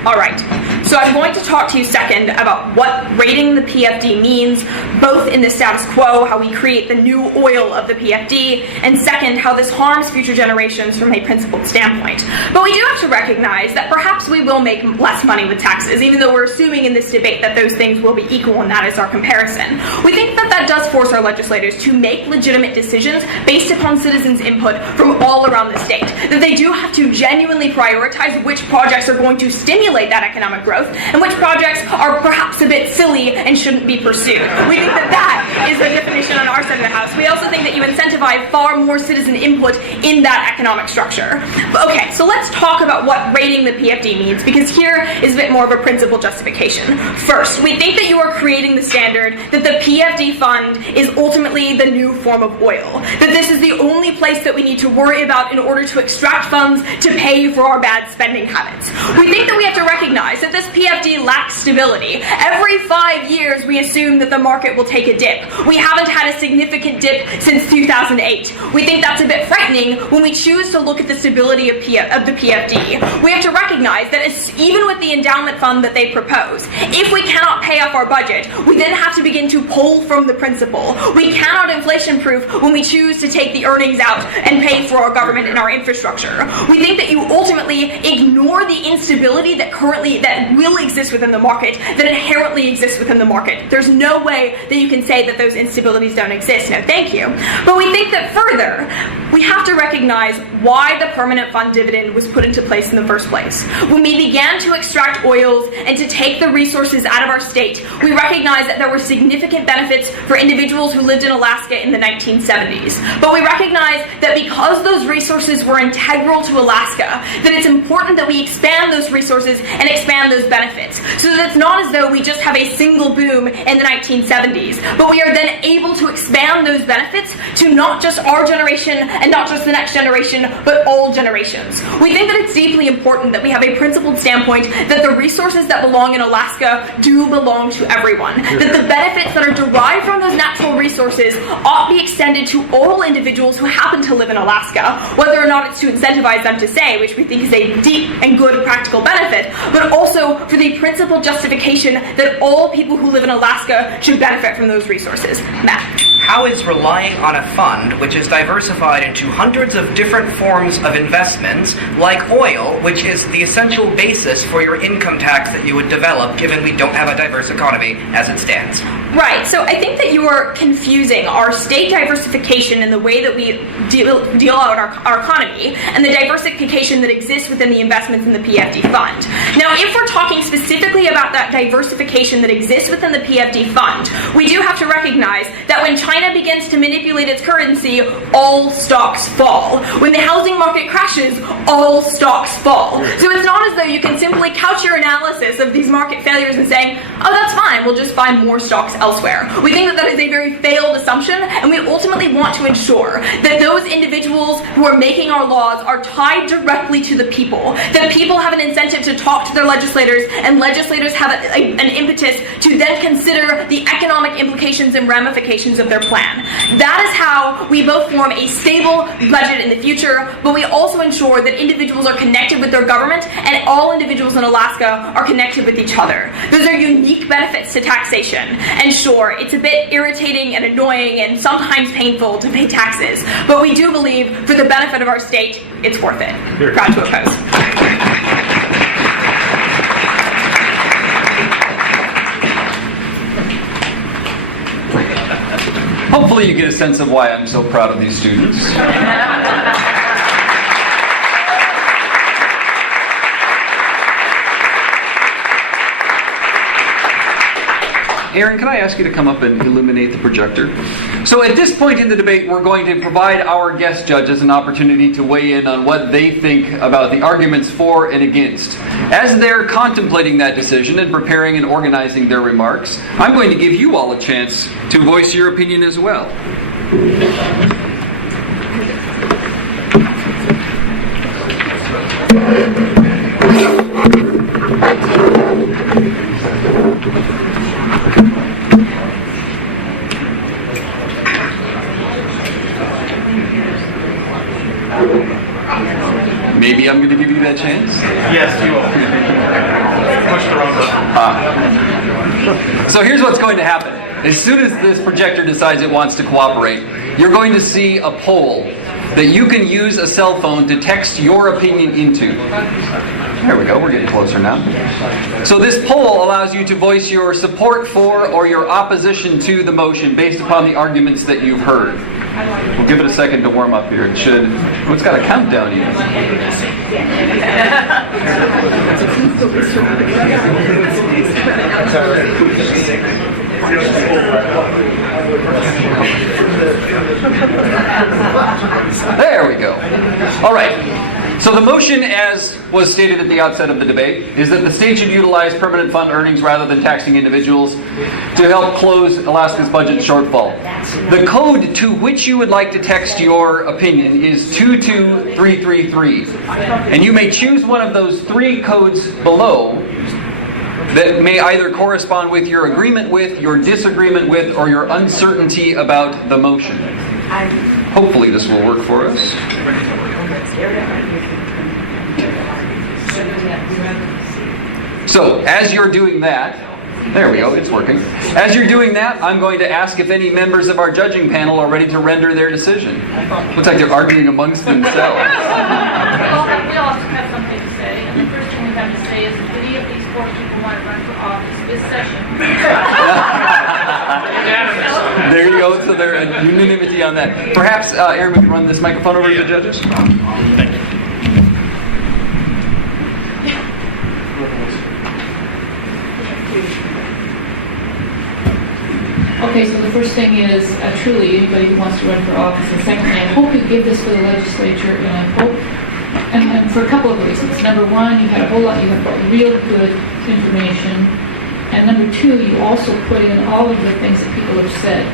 All right. So I'm going to talk to you second about what rating the PFD means, both in the status quo, how we create the new oil of the PFD, and second, how this harms future generations from a principled standpoint. But we do have to recognize that perhaps we will make less money with taxes, even though we're assuming in this debate that those things will be equal, and that is our comparison. We think that that does force our legislators to make legitimate decisions based upon citizens' input from all around the state, that they do have to genuinely prioritize which projects are going to stimulate that economic growth and which projects are perhaps a bit silly and shouldn't be pursued. We think that that is the definition on our side of the house. We also think that you incentivize far more citizen input in that economic structure. But okay, so let's talk about what rating the PFD means, because here is a bit more of a principled justification. First, we think that you are creating the standard that the PFD fund is ultimately the new form of oil, that this is the only place that we need to worry about in order to extract funds to pay for our bad spending habits. We think that we have to recognize that this PFD lacks stability. Every 5 years we assume that the market will take a dip. We haven't had a significant dip since 2008. We think that's a bit frightening when we choose to look at the stability of the PFD. We have to recognize that even with the endowment fund that they propose, if we cannot pay off our budget, we then have to begin to pull from the principal. We cannot inflation-proof when we choose to take the earnings out and pay for our government and our infrastructure. We think that you ultimately ignore the instability that will exist within the market, that inherently exists within the market. There's no way that you can say that those instabilities don't exist. No, thank you. But we think that further, we have to recognize why the permanent fund dividend was put into place in the first place. When we began to extract oils and to take the resources out of our state, we recognized that there were significant benefits for individuals who lived in Alaska in the 1970s. But we recognized that because those resources were integral to Alaska, that it's important that we expand those resources and expand those benefits, so that it's not as though we just have a single boom in the 1970s, but we are then able to expand those benefits to not just our generation and not just the next generation, but all generations. We think that it's deeply important that we have a principled standpoint that the resources that belong in Alaska do belong to everyone, that the benefits that are derived from those natural resources ought to be extended to all individuals who happen to live in Alaska, whether or not it's to incentivize them to stay, which we think is a deep and good practical benefit, but also for the principled justification that all people who live in Alaska should benefit from those resources. Matt. How is relying on a fund which is diversified into hundreds of different forms of investments, like oil, which is the essential basis for your income tax that you would develop given we don't have a diverse economy as it stands? Right, so I think that you are confusing our state diversification and the way that we deal out our economy and the diversification that exists within the investments in the PFD fund. Now, if we're talking specifically about that diversification that exists within the PFD fund, we do have to recognize that when China begins to manipulate its currency, all stocks fall. When the housing market crashes, all stocks fall. So it's not as though you can simply couch your analysis of these market failures and saying, oh, that's fine, we'll just buy more stocks elsewhere. We think that that is a very failed assumption, and we ultimately want to ensure that those individuals who are making our laws are tied directly to the people, that people have an incentive to talk to their legislators, and legislators have an impetus to then consider the economic implications and ramifications of their plan. That is how we both form a stable budget in the future, but we also ensure that individuals are connected with their government and all individuals in Alaska are connected with each other. Those are unique benefits to taxation. And sure, it's a bit irritating and annoying and sometimes painful to pay taxes, but we do believe for the benefit of our state, it's worth it. Proud to oppose. Hopefully you get a sense of why I'm so proud of these students. Aaron, can I ask you to come up and illuminate the projector? So at this point in the debate, we're going to provide our guest judges an opportunity to weigh in on what they think about the arguments for and against. As they're contemplating that decision and preparing and organizing their remarks, I'm going to give you all a chance to voice your opinion as well. Maybe I'm going to give you that chance? Yes, you will. pushed the wrong button. So here's what's going to happen. As soon as this projector decides it wants to cooperate, you're going to see a poll that you can use a cell phone to text your opinion into. There we go, we're getting closer now. So this poll allows you to voice your support for or your opposition to the motion based upon the arguments that you've heard. We'll give it a second to warm up here. It should, well, it's got a countdown even. There we go. All right. So the motion, as was stated at the outset of the debate, is that the state should utilize permanent fund earnings rather than taxing individuals to help close Alaska's budget shortfall. The code to which you would like to text your opinion is 22333. And you may choose one of those three codes below that may either correspond with your agreement with, your disagreement with, or your uncertainty about the motion. Hopefully this will work for us. So, as you're doing that, there we go, it's working. As you're doing that, I'm going to ask if any members of our judging panel are ready to render their decision. Looks like they're arguing amongst themselves. We all have something to say, and the first thing we have to say is if any of these four people want to run for office this session. There you go, so there's unanimity on that. Perhaps, Aaron, we can run this microphone over to the judges? Thank you. Okay, so the first thing is truly anybody who wants to run for office, and secondly, I hope you give this to the legislature, and I hope, and for a couple of reasons. Number one, you had a whole lot, you have real good information, and number two, you also put in all of the things that people have said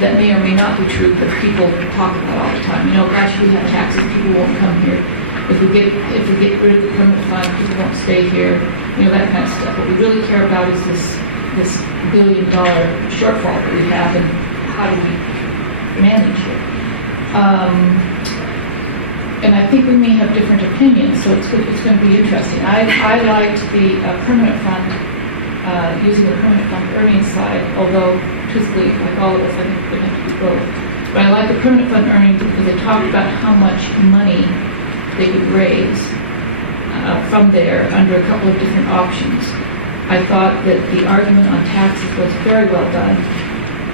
that may or may not be true, but people talk about all the time. You know, gosh, we have taxes, people won't come here. If we get rid of the permanent fund, people won't stay here. You know, that kind of stuff. What we really care about is this $1 billion shortfall that we have, and how do we manage it? And I think we may have different opinions, so it's going to be interesting. I liked the permanent fund, using the permanent fund earnings side, although truthfully, like all of us, I think we're going to have to do both. But I like the permanent fund earnings because they talked about how much money they could raise from there under a couple of different options. I thought that the argument on taxes was very well done,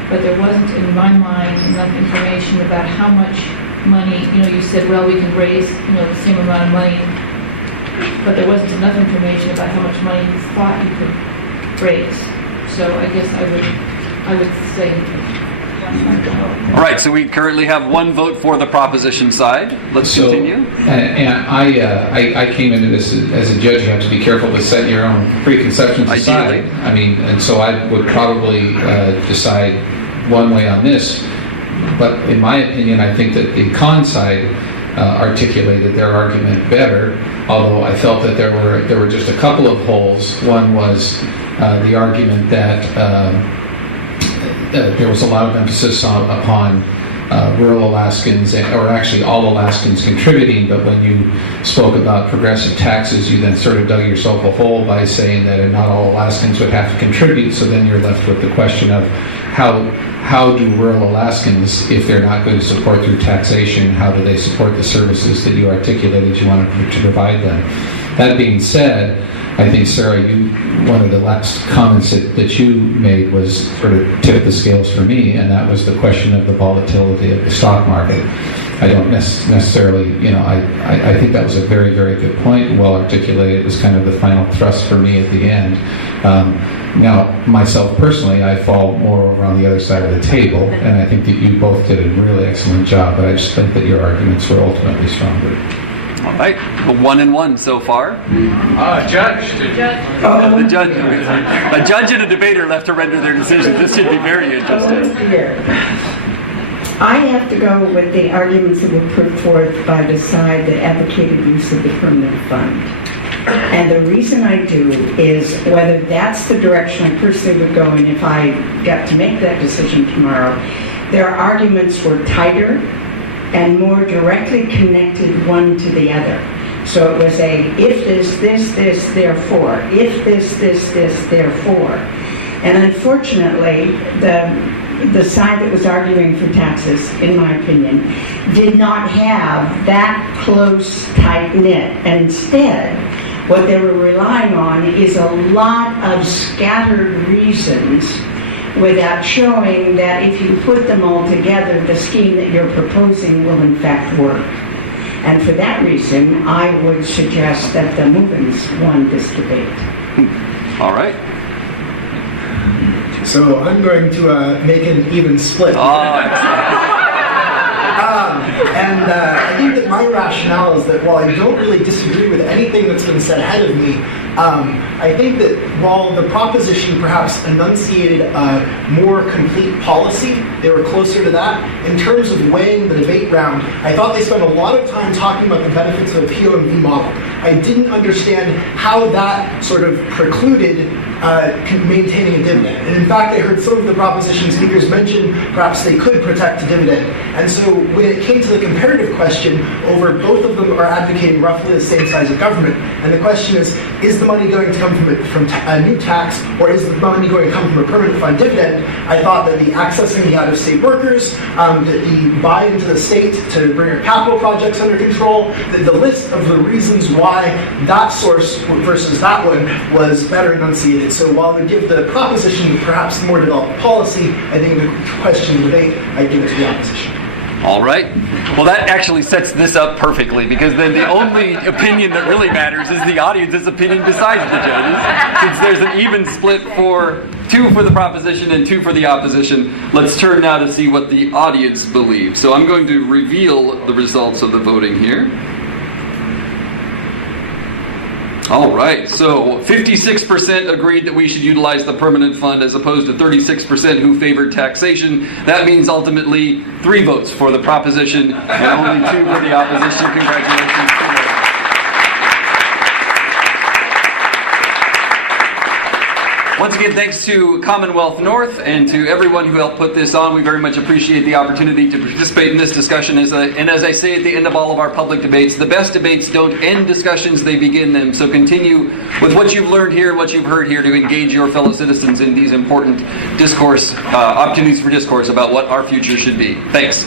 but there wasn't, in my mind, enough information about how much money, you know, you said, well, we can raise, you know, the same amount of money, but there wasn't enough information about how much money you thought you could raise. So I guess I would say. All right, so we currently have one vote for the proposition side. Let's continue. And I came into this as a judge. You have to be careful to set your own preconceptions aside. I mean, and so I would probably decide one way on this. But in my opinion, I think that the con side articulated their argument better. Although I felt that there were just a couple of holes. One was the argument that there was a lot of emphasis upon rural Alaskans, or actually all Alaskans contributing, but when you spoke about progressive taxes, you then sort of dug yourself a hole by saying that not all Alaskans would have to contribute, so then you're left with the question of how do rural Alaskans, if they're not going to support through taxation, how do they support the services that you articulated you wanted to provide them? That being said, I think, Sarah, one of the last comments that you made was sort of tipped the scales for me, and that was the question of the volatility of the stock market. I don't necessarily, I think that was a very, very good point, well articulated. It was kind of the final thrust for me at the end. Now, myself personally, I fall more over on the other side of the table, and I think that you both did a really excellent job, but I just think that your arguments were ultimately stronger. All right, 1-1 so far. Judge. The judge. A judge and a debater left to render their decisions. This should be very interesting. I have to go with the arguments that were put forth by the side that advocated use of the permanent fund. And the reason I do is whether that's the direction I personally would go in if I got to make that decision tomorrow, their arguments were tighter and more directly connected one to the other. So it was a if this, therefore, if this, therefore. And unfortunately, the side that was arguing for taxes, in my opinion, did not have that close, tight-knit. And instead, what they were relying on is a lot of scattered reasons without showing that if you put them all together, the scheme that you're proposing will in fact work. And for that reason, I would suggest that the Movens won this debate. All right. So I'm going to make an even split. And I think that my rationale is that while I don't really disagree with anything that's been said ahead of me, I think that while the proposition perhaps enunciated a more complete policy, they were closer to that. In terms of weighing the debate round, I thought they spent a lot of time talking about the benefits of a POMV model. I didn't understand how that sort of precluded maintaining a dividend. And in fact, I heard some of the proposition speakers mention perhaps they could protect a dividend. And so when it came to the comparative question, over both of them are advocating roughly the same size of government. And the question is the money going to come from a new tax, or is the money going to come from a permanent fund dividend? I thought that the accessing the out-of-state workers, the buy into the state to bring our capital projects under control, the list of the reasons why that source versus that one was better enunciated. So while I would give the proposition perhaps more developed policy, I think the question and debate, I'd give it to the opposition. All right. Well, that actually sets this up perfectly, because then the only opinion that really matters is the audience's opinion besides the judges. Since there's an even split for 2 for the proposition and 2 for the opposition, let's turn now to see what the audience believes. So I'm going to reveal the results of the voting here. All right, so 56% agreed that we should utilize the permanent fund as opposed to 36% who favored taxation. That means ultimately 3 votes for the proposition and only 2 for the opposition. Congratulations to them. Once again, thanks to Commonwealth North and to everyone who helped put this on. We very much appreciate the opportunity to participate in this discussion. And as I say at the end of all of our public debates, the best debates don't end discussions, they begin them. So continue with what you've learned here and what you've heard here to engage your fellow citizens in these important discourse, opportunities for discourse about what our future should be. Thanks.